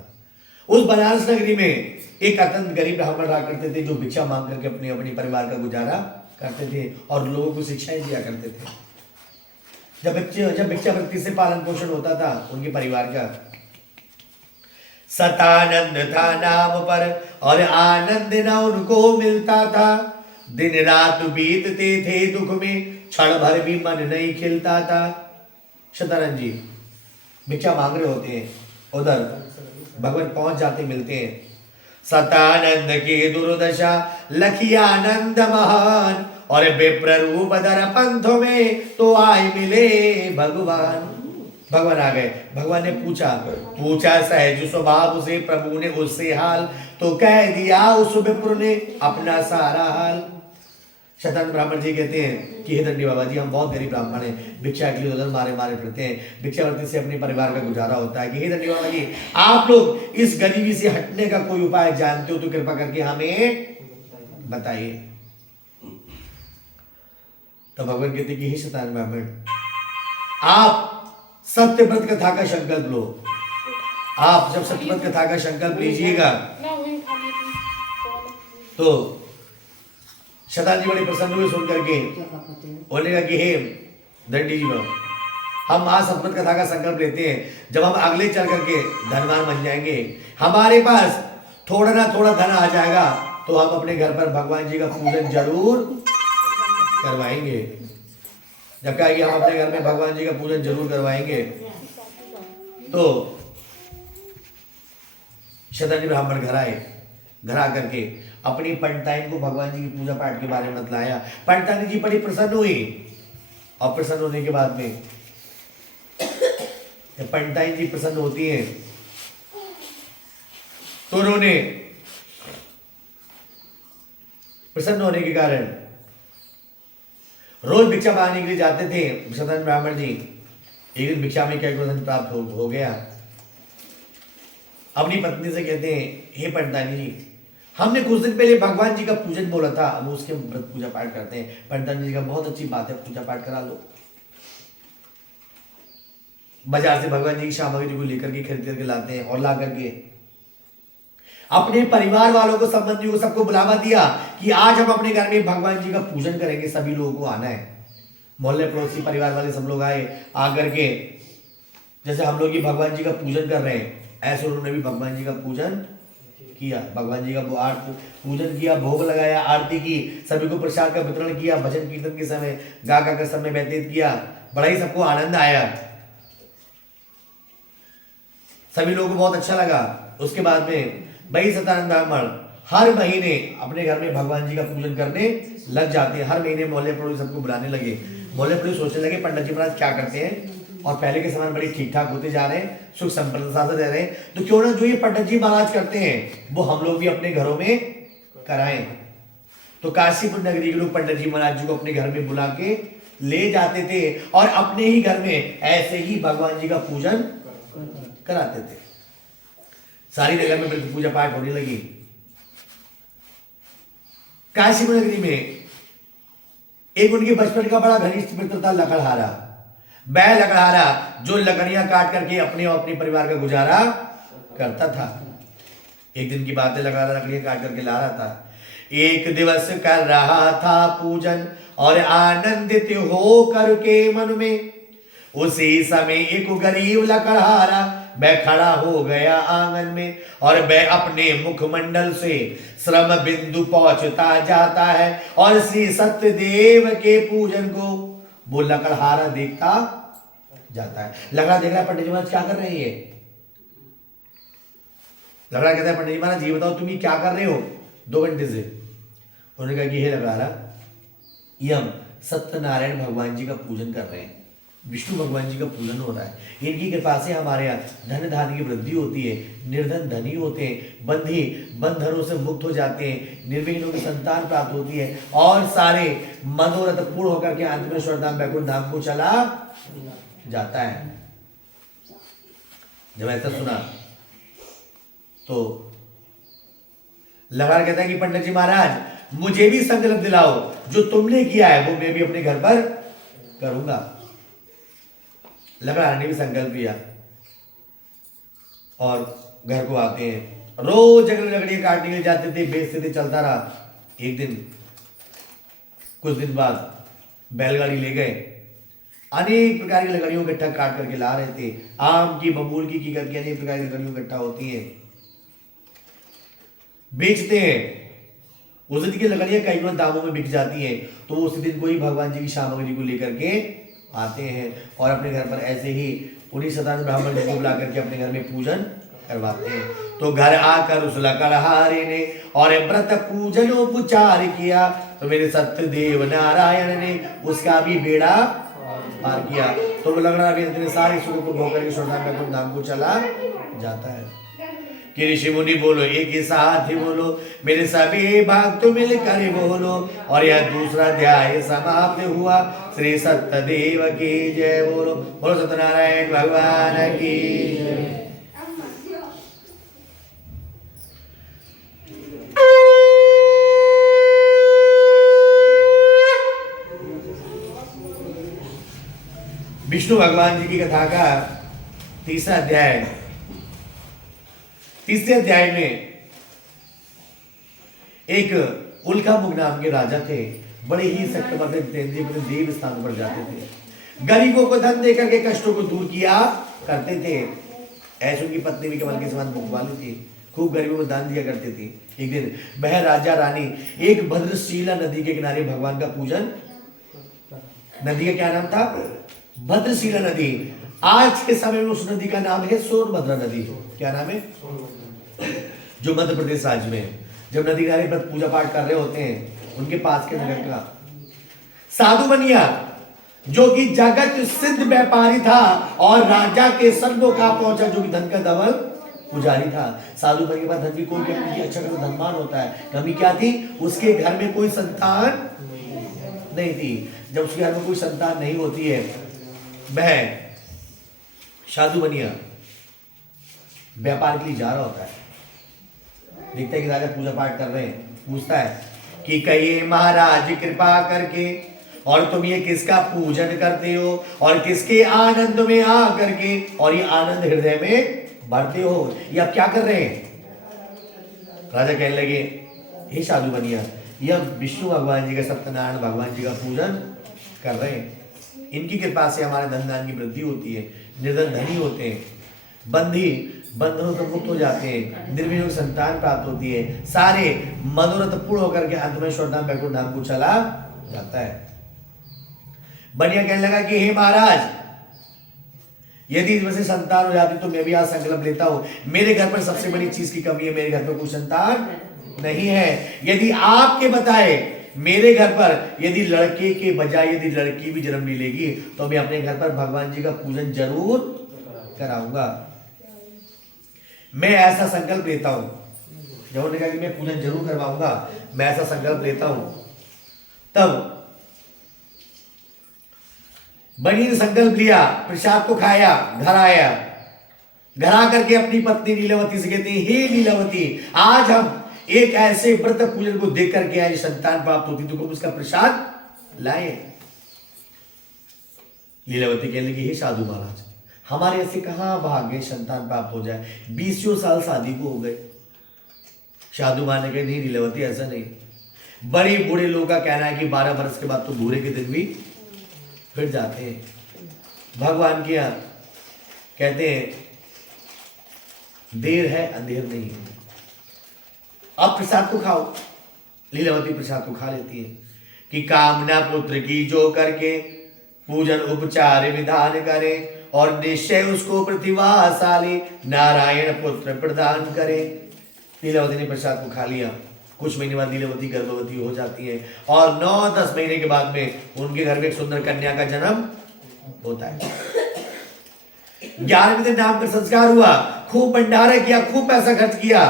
उस बनारस नगरी में एक अत्यंत गरीब ब्राह्मण रहा करते थे, जो भिक्षा मांग करके अपने परिवार का गुजारा करते थे और लोगों को शिक्षाएं दिया करते थे। जब भिक्षावृत्ति से पालन पोषण होता था उनके परिवार का। सतानंद था नाम पर और आनंद न उनको मिलता था। दिन रात बीतते थे दुख में, क्षण भर भी मन नहीं खिलता था। शतानंद जी भिक्षा मांग रहे होते हैं, उधर भगवान पहुंच जाते मिलते हैं। सतानंद की दुर्दशा लखी आनंद महान, और विप्र रूप धर पंथों में तो आए मिले भगवान। भगवान आ गए। भगवान ने पूछा सहज स्वभाव से प्रभु ने उससे हाल, तो कह दिया उस विप्र ने अपना सारा हाल। शतानंद ब्राह्मण जी कहते हैं कि हे दंडी बाबा जी, हम बहुत गरीब ब्राह्मण हैं, भिक्षा के लिए उधर मारे फिरते हैं, भिक्षावृत्ति से अपने परिवार का गुजारा होता है। कि हे दंडी बाबा जी, आप लोग इस गरीबी से हटने का कोई उपाय जानते हो तो कृपा करके हमें बताइए। तो भगवान कहते कि हे शतान ब्राह्मण, आप सत्य व्रत कथा का संकल्प लो। आप जब सत्य व्रत कथा का संकल्प लीजिएगा तो शतान जी बड़े प्रसन्न हुए सुन करके, बोलने लगा कि हे दंडी जी, हम आज सत्य व्रत कथा का संकल्प लेते हैं, जब हम अगले चल करके धनवान बन जाएंगे, हमारे पास थोड़ा ना थोड़ा धन आ जाएगा, तो हम अपने घर पर भगवान जी का पूजन जरूर करवाएंगे। जब कहा कि हम अपने घर में भगवान जी का पूजन जरूर करवाएंगे, तो शतानी ब्राह्मण घर आए। घर आकर के अपनी पंडिताइन को भगवान जी की पूजा पाठ के बारे में बतलाया। पंडिताइन जी बड़ी प्रसन्न हुई, और प्रसन्न होने के बाद में पंडिताइन जी प्रसन्न होती है तो उन्होंने प्रसन्न होने के कारण रोज भिक्षा पाने के लिए जाते थे शतानी ब्राह्मण जी। एक दिन भिक्षा में क्या धन प्राप्त हो गया। अपनी पत्नी से कहते हैं, हे पंडितानी जी, हमने कुछ दिन पहले भगवान जी का पूजन बोला था, हम उसके व्रत पूजा पाठ करते हैं। पंडितानी जी का बहुत अच्छी बात है, पूजा पाठ करा लो। बाजार से भगवान जी की सामग्री को लेकर के खरीद करके लाते हैं, और ला करके अपने परिवार वालों को, संबंधियों को, सबको बुलावा दिया कि आज हम अपने घर में भगवान जी का पूजन करेंगे, सभी लोगों को आना है। मोहल्ले पड़ोसी परिवार वाले सब लोग आए। आकर के जैसे हम लोग ये भगवान जी का पूजन कर रहे हैं, ऐसे उन्होंने भी भगवान जी का पूजन किया। भगवान जी का पूजन किया, भोग लगाया, आरती की, सभी को प्रसाद का वितरण किया, भजन कीर्तन के समय गा गा कर समय व्यतीत किया। बड़ा ही सबको आनंद आया, सभी लोगों को बहुत अच्छा लगा। उसके बाद में भाई सतानंद ब्राह्मण हर महीने अपने घर में भगवान जी का पूजन करने लग जाते हैं। हर महीने मोहल्ले पड़ोसी सबको बुलाने लगे। मोहल्ले पड़ोसी सोचने लगे पंडित जी महाराज क्या करते हैं, और पहले के समय बड़ी ठीक ठाक होते जा रहे हैं, सुख संपन्नता से रह रहे हैं, तो क्यों ना जो ये पंडित जी महाराज करते हैं वो हम लोग भी अपने घरों में कराएं। तो काशीपुर नगरी के लोग पंडित जी महाराज जी को अपने घर में बुला के ले जाते थे, और अपने ही घर में ऐसे ही भगवान जी का पूजन कराते थे। सारी नगर में व्रत पूजा पाठ होने लगी। काशीपुर नगरी में एक उनके बचपन का बड़ा घनिष्ठ मित्र था लकड़हारा। वह लकड़हारा जो लकड़ियां काट करके अपने और अपने परिवार का गुजारा करता था। एक दिन की बात है, लकड़हारा लकड़ियां काट करके ला रहा था। एक दिवस कर रहा था पूजन और आनंदित हो करके मन में, उसी समय एक गरीब लकड़हारा वह खड़ा हो गया आंगन में, और वह अपने मुखमंडल से श्रम बिंदु पहुंचता जाता है, और श्री सत्यदेव के पूजन को वो लकड़हारा देखता जाता है। लकड़ा देख रहा है पंडित जी महाराज क्या कर रहे हैं ये। लकड़ा कहता है पंडित जी महाराज ये बताओ तुम ये क्या कर रहे हो 2 घंटे से। उन्होंने कहा कि हे लकड़हारा, ये हम सत्यनारायण भगवान जी का पूजन कर रहे हैं, विष्णु भगवान जी का पूजन हो रहा है। इनकी कृपा से हमारे यहाँ धन धान्य की वृद्धि होती है, निर्धन धनी होते हैं, बंधी बंधनों से मुक्त हो जाते हैं, निर्विघ्नों की संतान प्राप्त होती है, और सारे मनोरथ पूर्ण होकर के अंत में स्वर्गधाम वैकुंठ धाम को चला जाता है। जब ऐसा सुना तो लकड़हारा कहता है कि पंडित जी महाराज मुझे भी संकल्प दिलाओ, जो तुमने किया है वो मैं भी अपने घर पर करूंगा। लकड़हारा ने भी संकल्प किया, और घर को आते हैं, रोज जंगल लकड़ियां काटने के लिए जाते थे, बेचते थे, चलता रहा। एक दिन कुछ दिन बाद बैलगाड़ी ले गए, अनेक प्रकार की लकड़ियों को इकट्ठा काट करके ला रहे थे। आम की, बबूल की करके अनेक प्रकार की लकड़ियों इकट्ठा होती है, बेचते हैं। उस दिन की लकड़ियां कई दामों में बिक जाती हैं, तो उस दिन को ही भगवान जी की सामग्री को लेकर के आते हैं, और अपने घर पर ऐसे ही उन्हीं सतानंद ब्राह्मण जी को बुला करके अपने घर में पूजन करवाते हैं। तो घर आकर उस लकड़हारे ने और व्रत पूजन उपचार किया, तो मेरे सत्यदेव नारायण ने उसका भी बेड़ा पार किया। तो वो लकड़हारा सारे सुखों को भोग करके स्वर्गधाम वैकुंठ धाम को चला जाता है। कि ऋषि मुनि बोलो एक ही साथ ही बोलो, मेरे सभी भक्त मिलकर बोलो, और यह दूसरा अध्याय समाप्त हुआ। श्री सत्यदेव की जय बोलो। बोलो सत्यनारायण भगवान की जय। विष्णु भगवान जी की कथा का तीसरा अध्याय। तीसरे अध्याय में एक उल्कामुख नाम के राजा थे, बड़े ही सक्तमते अपने देव स्थान पर जाते थे, गरीबों को धन देकर के कष्टों को दूर किया करते थे। ऐसे उनकी पत्नी भी कमल के समान मुख वाली थी, खूब गरीबों को दान दिया करती थी। एक दिन वह राजा रानी एक भद्रशीला नदी के किनारे भगवान का पूजन, नदी का क्या नाम था? भद्रशीला नदी। आज के समय में उस नदी का नाम है सोनभद्रा नदी। क्या नाम है? जो मध्य प्रदेश राज्य में है। जब नदी किनारे व्रत पूजा पाठ कर रहे होते हैं, उनके पास के नगर का साधु बनिया, जो कि जगत सिद्ध व्यापारी था और राजा के सर्वों का पहुंचा, जो कि धन का धवल पुजारी था। साधु बनिया के पास धन की कोई कमी थी, अच्छा खासा धनवान होता है। कमी क्या थी? उसके घर में कोई संतान नहीं थी। जब उसके घर में कोई संतान नहीं होती है, वह साधु बनिया व्यापार के लिए जा रहा होता है। देखता है कि राजा पूजा पाठ कर रहे हैं, पूछता है कि कहिए महाराज कृपा करके, और तुम ये किसका पूजन करते हो और किसके आनंद में आ करके और ये आनंद हृदय में भरते हो, ये आप क्या कर रहे हैं? राजा कहने लगे, हे साधु बनिया, यह विष्णु भगवान जी का, सत्यनारायण भगवान जी का पूजन कर रहे हैं। इनकी कृपा से हमारे धन दान की वृद्धि होती है, निर्धन धनी होते हैं, बंधी बंधनों से मुक्त हो जाते हैं, निर्विघ्न संतान प्राप्त होती है, सारे मनोरथ पूर्ण होकर के अंत में श्रद्धा बैकुंठ धाम को चला जाता है। बनिया कहने लगा कि हे महाराज, यदि इसमें से संतान हो जाती तो मैं भी आज संकल्प लेता हूं। मेरे घर पर सबसे बड़ी चीज की कमी है, मेरे घर पर कोई संतान नहीं है। यदि आपके बताए मेरे घर पर यदि लड़के के बजाय यदि लड़की भी जन्म ले लेगी तो मैं अपने घर पर भगवान जी का पूजन जरूर कराऊंगा। मैं ऐसा संकल्प लेता हूं। जब उन्होंने कहा कि मैं पूजन जरूर करवाऊंगा, मैं ऐसा संकल्प लेता हूं, तब बनी ने संकल्प लिया, प्रसाद को खाया, घर आया, घर आकर के अपनी पत्नी लीलावती से कहते हैं, हे लीलावती, आज हम एक ऐसे व्रत पूजन को देख करके आज संतान प्राप्त होती तो उसका प्रसाद लाए। लीलावती कहने लगी, हे साधु महाराज, हमारे ऐसे कहां भाग्य संतान प्राप्त हो जाए, 20 साल शादी को हो गए। साधु महाराज ने कहा, नहीं लीलावती, ऐसा नहीं। बड़े बूढ़े लोगों का कहना है कि 12 वर्ष के बाद तो बूढ़े के दिन भी फिर जाते हैं। भगवान के यहां कहते हैं, देर है अंधेर नहीं है। अब प्रसाद को खाओ। लीलावती प्रसाद को खा लेती है कि कामना पुत्र की जो करके पूजन उपचार विधान करे और निश्चय उसको प्रतिभाशाली नारायण पुत्र प्रदान करे। लीलावती ने प्रसाद को खा लिया। कुछ महीने बाद लीलावती गर्भवती हो जाती है और 9-10 महीने के बाद में उनके घर में एक सुंदर कन्या का जन्म होता है। 11वें दिन नाम का संस्कार हुआ, खूब भंडारा किया, खूब पैसा खर्च किया,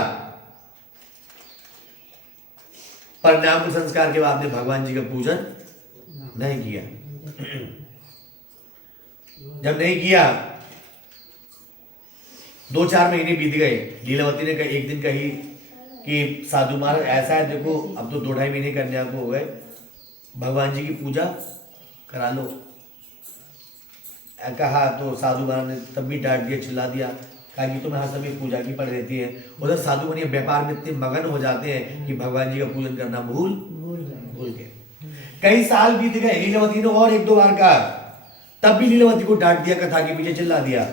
पर नाम संस्कार के बाद में भगवान जी का पूजन नहीं किया। जब नहीं किया, 2-4 महीने बीत गए। लीलावती ने एक दिन कही कि साधु महाराज ऐसा है, देखो अब तो 2-2.5 महीने कन्या को हो गए, भगवान जी की पूजा करा लो। कहा तो साधु महाराज ने तब भी डांट दिया, चिल्ला दिया, कहा कि तुम्हें हर समय पूजा की पड़ रहती है। उधर साधु मुनि व्यापार में इतने मगन हो जाते हैं कि भगवान जी का पूजन करना भूल गए। कई साल बीत गए। लीलावती ने और 1-2 बार कहा, तब भी लीलावती को डांट दिया, कथा के पीछे चिल्ला दिया।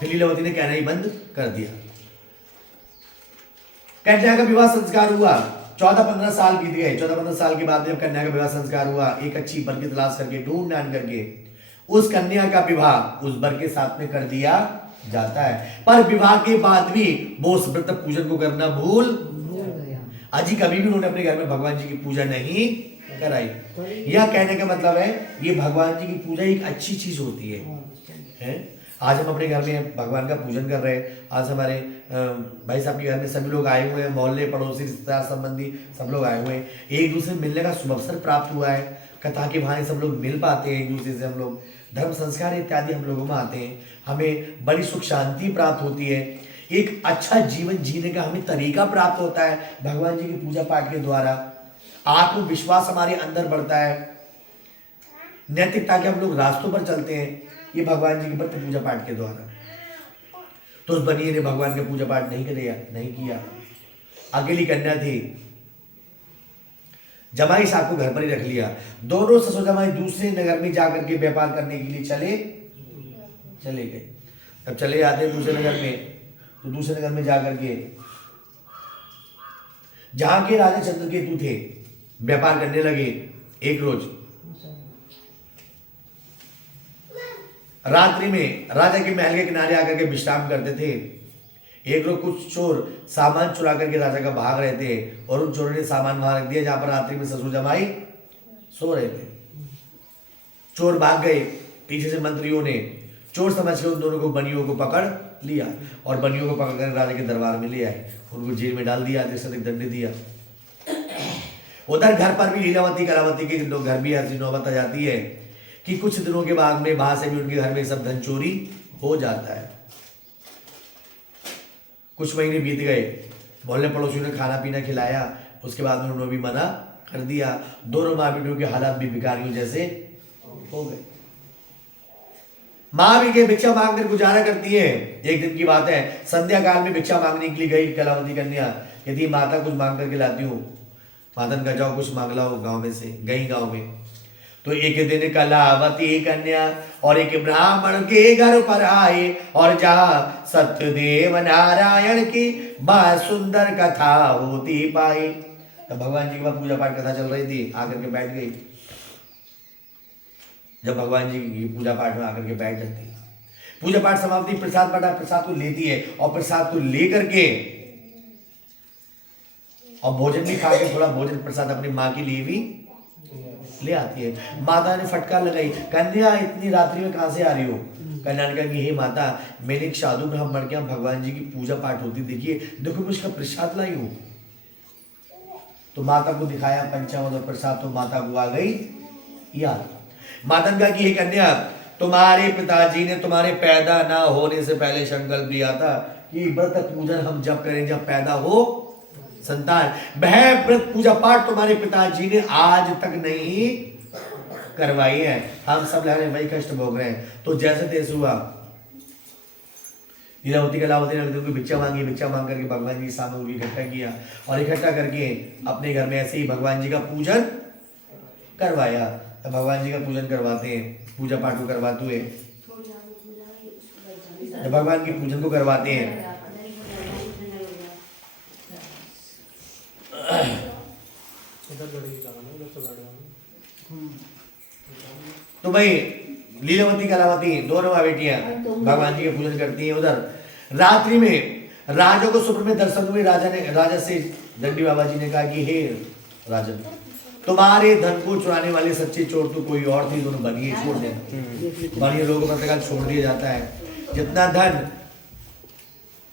फिर लीलावती ने कहना ही बंद कर दिया। कन्या का विवाह संस्कार हुआ। 14-15 साल बीत गए। 14-15 साल के बाद जब कन्या का विवाह संस्कार हुआ, एक अच्छी वर की तलाश करके ढूंढ ढांड करके उस कन्या का विवाह उस वर के साथ में कर दिया जाता है। पर विवाह के बाद भी वो उस व्रत पूजन को करना भूल गया। अजी कभी भी उन्होंने अपने घर में भगवान जी की पूजा नहीं कराई। यह कहने का मतलब है, ये भगवान जी की पूजा एक अच्छी चीज होती है? आज हम अपने घर में भगवान का पूजन कर रहे हैं। आज हमारे भाई साहब के घर में सभी लोग आए हुए हैं, मोहल्ले पड़ोसी रिश्तेदार संबंधी सब लोग आए हुए हैं। एक दूसरे से मिलने का शुभ अवसर प्राप्त हुआ है। कथा के बहाने सब लोग मिल पाते हैं एक दूसरे से। हम लोग धर्म संस्कार इत्यादि हम लोगों में आते हैं, हमें बड़ी सुख शांति प्राप्त होती है। एक अच्छा जीवन जीने का हमें तरीका प्राप्त होता है भगवान जी की पूजा पाठ के द्वारा। आत्मविश्वास हमारे अंदर बढ़ता है। नैतिकता के हम लोग रास्तों पर चलते हैं, ये भगवान जी के प्रति पूजा पाठ के द्वारा। तो उस बनिए ने भगवान का पूजा पाठ नहीं किया। अकेली कन्या थी, जमाई साहब को घर पर ही रख लिया। दोनों ससुर जमाई दूसरे नगर में जाकर के व्यापार करने के लिए चले गए। अब चले जाते हैं दूसरे नगर में, तो दूसरे नगर में जाकर के जहां के राजा चंद्रकेतु थे व्यापार करने लगे। एक रोज रात्रि में राजा के महल के किनारे आकर के विश्राम करते थे। एक रोज कुछ चोर सामान चुरा करके राजा का भाग रहे थे और उन चोरों ने सामान वहां रख दिया जहां पर रात्रि में ससुर जमाई सो रहे थे। चोर भाग गए, पीछे से मंत्रियों ने चोर समझ के उन दोनों को बनियों को पकड़ लिया और बनियों को पकड़कर राजा के दरबार में ले आए। उनको जेल में डाल दिया, दंड दिया। उधर घर पर भी लीलावती कलावती के घर भी ऐसी नौबत आ जाती है कि कुछ दिनों के बाद में वहां से भी उनके घर में सब धन चोरी हो जाता है। कुछ महीने बीत गए, मोहल्ले पड़ोसियों ने खाना पीना खिलाया, उसके बाद में उन्होंने भी मना कर दिया। दोनों माँ बेटियों के हालात भी भिखारियों जैसे हो गए। माँ भी के भिक्षा मांग कर गुजारा करती है। एक दिन की बात है, संध्या काल में भिक्षा मांगने के लिए गई कलावती कन्या, यदि माता कुछ मांग करके लाती हूँ। माता ने जाओ कुछ मांग लाओ गांव में से। गई गांव में, तो एक दिन कलावती कन्या और एक ब्राह्मण के घर पर आए और जहाँ सत्यदेव नारायण की बड़ा सुंदर कथा होती पाई। तो भगवान जी की पूजा पाठ कथा चल रही थी, आकर के बैठ गई। जब भगवान जी की पूजा पाठ में आकर के बैठ जाती, पूजा पाठ समाप्ति, प्रसाद बटा प्रसाद को लेती है और प्रसाद को लेकर के और भोजन भी खा के थोड़ा भोजन प्रसाद अपनी माँ के लिए भी ले आती है। माता ने फटकार लगाई, कन्या इतनी रात्रि में कहां से आ रही हो? कन्या ने कहा कि हे माता, मैंने एक साधु ब्राह्मण के यहाँ भगवान जी की पूजा पाठ होती देखिए, देखो मैं उसका प्रसाद लाई हूं। तो माता को दिखाया पंचामृत और प्रसाद, तो माता को आ गई याद। माता ने कहा कि हे कन्या, तुम्हारे पिताजी ने तुम्हारे पैदा ना होने से पहले संकल्प लिया था कि व्रत पूजन हम जब करें जब पैदा हो संतान। वह व्रत पूजा पाठ तुम्हारे पिताजी ने आज तक नहीं करवाई है। हम सब लहरें वही कष्ट भोग रहे हैं। तो जैसे तैसे हुआ, लीलावती कलावती ने कोई भिक्षा मांगी, भिक्षा मांग करके भगवान जी की सामग्री इकट्ठा किया और इकट्ठा करके अपने घर में ऐसे ही भगवान जी का पूजन करवाया। तो भगवान जी का पूजन करवाते हैं, पूजा पाठ को करवाते हुए भगवान के पूजन को करवाते हैं। तो भाई लीलावती कलावती दोनों माँ बेटियां भगवान जी के पूजन करती हैं। उधर रात्रि में राजा को स्वप्न में दर्शन हुए। राजा से दंडी बाबा जी ने कहा कि हे राजन, तुम्हारे धन को चुराने वाले सच्चे चोर तो कोई और थे, दोनों बनिए छोड़ देना। बनिए लोगों का छोड़ दिया जाता है। जितना धन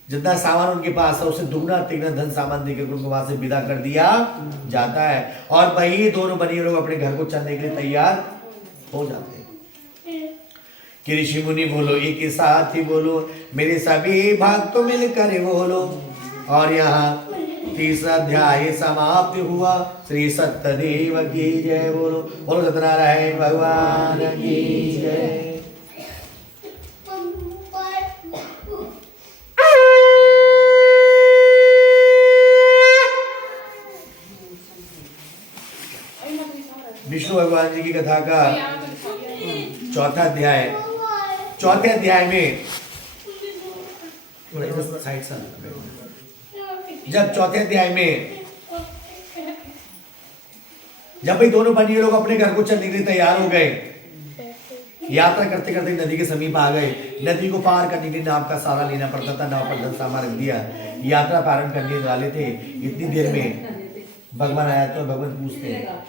जितना सामान उनके पास है उससे दुगना तिगना धन सामान देकर उनको वहां से विदा कर दिया जाता है। और वही दोनों बनिए लोग अपने घर को चलने के लिए तैयार हो जाते हैं कि ऋषि मुनि बोलो एक ही साथ ही बोलो, मेरे सभी भक्त मिलकर बोलो। और यहाँ 30वां अध्याय समाप्त हुआ। श्री सत्यदेव की जय। बोलो बोलो सत्यनारायण भगवान की जय। विष्णु भगवान जी की कथा का चौथे अध्याय में जब चौथे अध्याय में जब भाई दोनों बनिए लोग अपने घर को चलने के लिए तैयार हो गए, यात्रा करते करते नदी के समीप आ गए। नदी को पार करने के लिए नाव का सहारा लेना पड़ता था। नाव पर धन सामान रख दिया। यात्रा पारण करने वाले थे। इतनी देर में भगवान आया तो भगवान पूछते हैं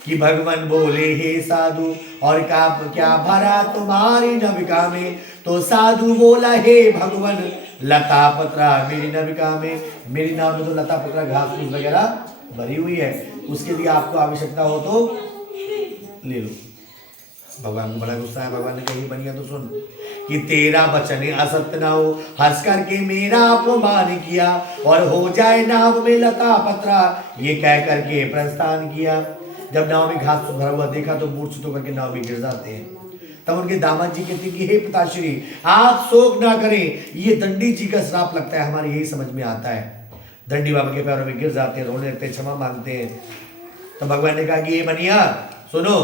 कि भगवान बोले हे साधु और क्या भरा तुम्हारी नविका में? तो साधु बोला हे भगवान लता पत्रा मेरी नविका में, मेरी नाव में तो लता पत्रा घास फूस वगैरह भरी हुई है, उसके लिए आपको आवश्यकता हो तो ले लो। भगवान को बड़ा गुस्सा है। भगवान ने कही बनिया तो सुन कि तेरा वचन असत्य ना हो, हंस करके मेरा अपमान किया और हो जाए नाव में लता पत्रा, ये कह करके प्रस्थान किया। जब नाव में घास भरा हुआ देखा तो मूर्छित होकर के नाव में गिर जाते हैं। तब उनके दामाद जी कहते कि हे पिताश्री आप शोक ना करें, ये दंडी जी का श्राप लगता है, हमारे यही समझ में आता है। दंडी बाबा के पैरों में गिर जाते हैं, रोने लगते, क्षमा मांगते हैं। तो भगवान ने कहा कि ये बनिया सुनो,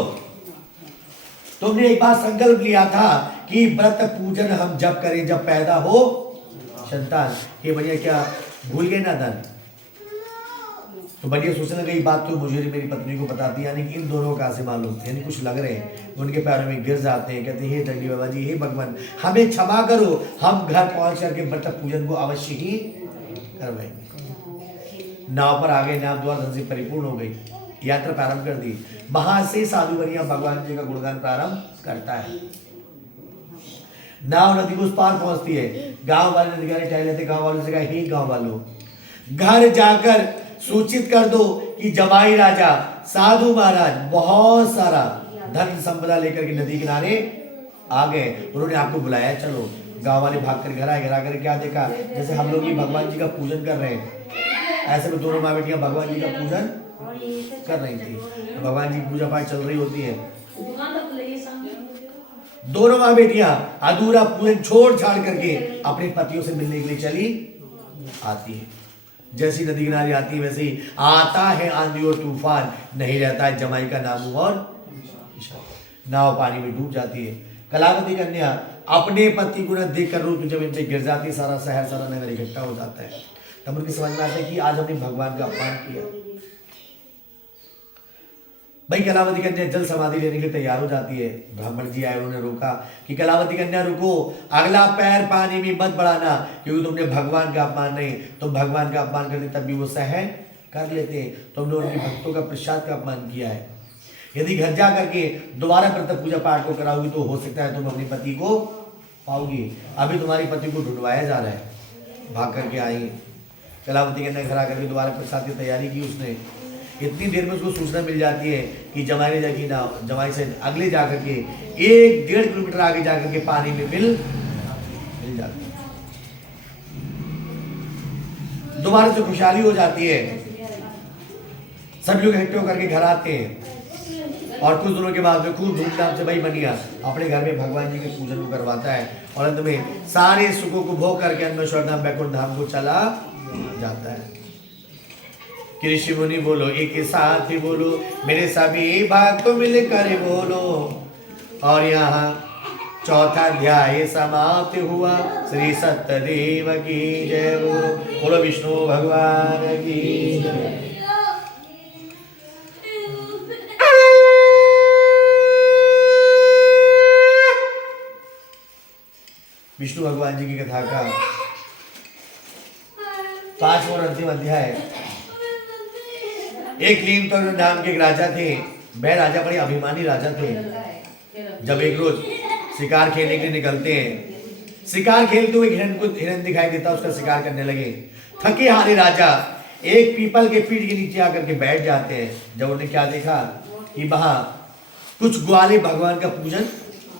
तुमने एक बार संकल्प लिया था कि व्रत पूजन हम जब करें जब पैदा हो संतान। ये बनिया क्या भूल गए ना धन? तो बनिया सोचने लगी बात तो मुझे मेरी पत्नी को बताती, यानी कि इन दोनों का से मालूम, यानी कुछ लग रहे हैं। उनके पैरों में गिर जाते हैं, कहते हैं हे दंडी बाबा जी, हे भगवान हमें क्षमा करो, हम घर पहुंच करके व्रत पूजन को अवश्य ही करवाएंगे। नाव पर आ गए, नाव द्वार धन से परिपूर्ण हो गई, यात्रा प्रारंभ कर दी। वहां से साधु बनिया भगवान जी का गुणगान प्रारंभ करता है। नाव नदी को उस पार पहुंचती है। गांव वाले नदी किनारे टहल लेते, गांव वालों से कहा हे गांव वालों, घर जाकर सूचित कर दो कि जमाई राजा साधु महाराज बहुत सारा धन संपदा लेकर के नदी किनारे आ गए, उन्होंने आपको बुलाया, चलो। गांव वाले भागकर घर आए, घर आकर क्या देखा, जैसे हम लोग ये भगवान जी का पूजन कर रहे हैं, ऐसे में दोनों माँ बेटियां भगवान जी का पूजन कर रही थी। तो भगवान जी की पूजा पाठ चल रही होती है, दोनों माँ बेटियां अधूरा पूजन छोड़ छाड़ करके अपने पतियों से मिलने के लिए चली आती है। जैसी नदी किनारे आती है वैसे ही आता है आंधी और तूफान, नहीं रहता है जमाई का नाम और नाव पानी में डूब जाती है। कलावती कन्या अपने पति को न देखकर रूप जब इनसे गिर जाती है, सारा शहर सारा नगर इकट्ठा हो जाता है। तब उनकी समझ में आता है कि आज हमने भगवान का अपमान किया। भाई कलावती कन्या जल समाधि लेने के लिए तैयार हो जाती है। ब्राह्मण जी आए, उन्होंने रोका कि कलावती कन्या रुको, अगला पैर पानी में मत बढ़ाना, क्योंकि तुमने भगवान का अपमान नहीं, तुम भगवान का अपमान करते तब भी वो सहन कर लेते, तुमने उनके भक्तों का प्रसाद का अपमान किया है। यदि घर जा करके दोबारा व्रत पूजा पाठ को कराओगी तो हो सकता है तुम अपने पति को पाओगी। अभी तुम्हारे पति को ढूंढवाया जा रहा है, भाग करके आई। कलावती कन्या घर आकर के दोबारा प्रसाद की तैयारी की उसने। इतनी देर में उसको सूचना मिल जाती है कि जमाई ने जाके ना, जमाई से अगले जाकर के 1-1.5 किलोमीटर आगे जाकर के पानी में मिल जाती है। दोबारा से खुशहाली हो जाती है, सब लोग इकट्ठे होकर के घर आते हैं और कुछ दिनों के बाद में खूब धूमधाम से भाई बनिया अपने घर में भगवान जी के पूजन को करवाता है और अंत में सारे सुखों को भोग करके अन्वेषण धाम बैकुंठ धाम को चला जाता है। कि ऋषि मुनि बोलो एक साथ ही बोलो, मेरे सभी भक्त तो मिलकर बोलो। और यहाँ चौथा अध्याय समाप्त हुआ। श्री सत्यदेव की जय बोलो, बोलो विष्णु भगवान की जय। विष्णु भगवान जी की कथा का 5वां और अंतिम अध्याय। एक लीमतोड़ नाम के एक राजा थे। वह राजा बड़े अभिमानी राजा थे। जब एक रोज शिकार खेलने के लिए निकलते हैं, शिकार खेलते हुए हिरन दिखाई देता, उसका शिकार करने लगे। थके हारे राजा एक पीपल के पेड़ के नीचे आकर के बैठ जाते हैं। जब उन्हें क्या देखा कि वहां कुछ ग्वाले भगवान का पूजन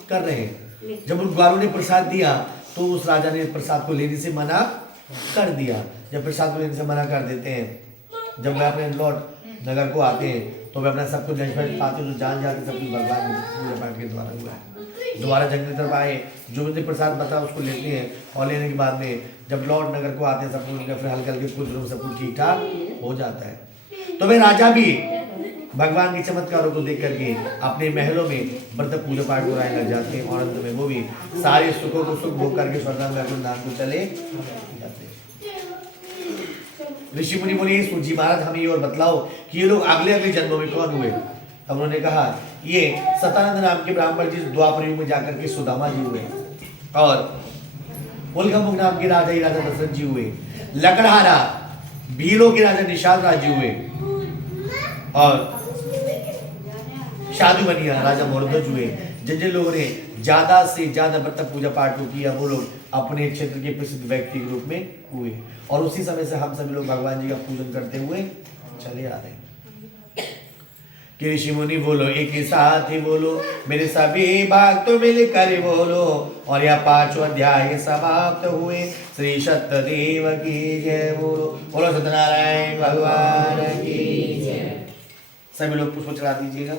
कर रहे हैं। जब उन ग्वालों ने प्रसाद दिया तो उस राजा ने प्रसाद को लेने से मना कर दिया। जब प्रसाद को लेने से मना कर देते हैं, जब वह अपने लौट नगर को आते हैं तो वे अपना सब कुछ जजमेंट पाते तो जान जाते सब कुछ भगवान पूजा पाठ के द्वारा हुआ है। दोबारा जंगल तरफ आए, जो उन्हें प्रसाद बता उसको लेते हैं और लेने के बाद में जब लौट नगर को आते हैं सब कुछ फिर हल्के हल्के कुछ दिनों सब कुछ ठीक ठाक हो जाता है। तो वे राजा भी भगवान के चमत्कारों को देख करके अपने महलों में व्रत पूजा पाठ कराने लग जाते हैं और अंत में वो भी सारे सुखों को सुख भोग करके स्वर्ग में को चले जाते हैं। ऋषि मुनि बोले सूजी महाराज हमें और बतलाओ कि ये लोग अगले अगले जन्मों में कौन हुए। तब उन्होंने कहा ये सतानंद नाम के ब्राह्मण जी द्वापर युग में जाकर के सुदामा जी हुए और उल्कामुख नाम के राजा राजा दशरथ जी हुए। लकड़हारा भीलों के राजा निषाद राज जी हुए और शादू बनिया राजा मोरध्वज हुए। जिन जिन लोगों ने ज्यादा से ज्यादा व्रत पूजा पाठ को किया वो लोग अपने क्षेत्र के प्रसिद्ध व्यक्ति के रूप में हुए और उसी समय से हम सभी लोग भगवान जी का पूजन करते हुए चले आ रहे हैं। कि ऋषि मुनि बोलो एक ही साथ ही बोलो, मेरे सभी भक्त तो मिलकर बोलो। और यह 5वां अध्याय समाप्त हुए। श्री सत्यदेव की जय बोलो, बोलो सत्यनारायण भगवान की जय। सभी लोग पुष्प चढ़ा दीजिएगा।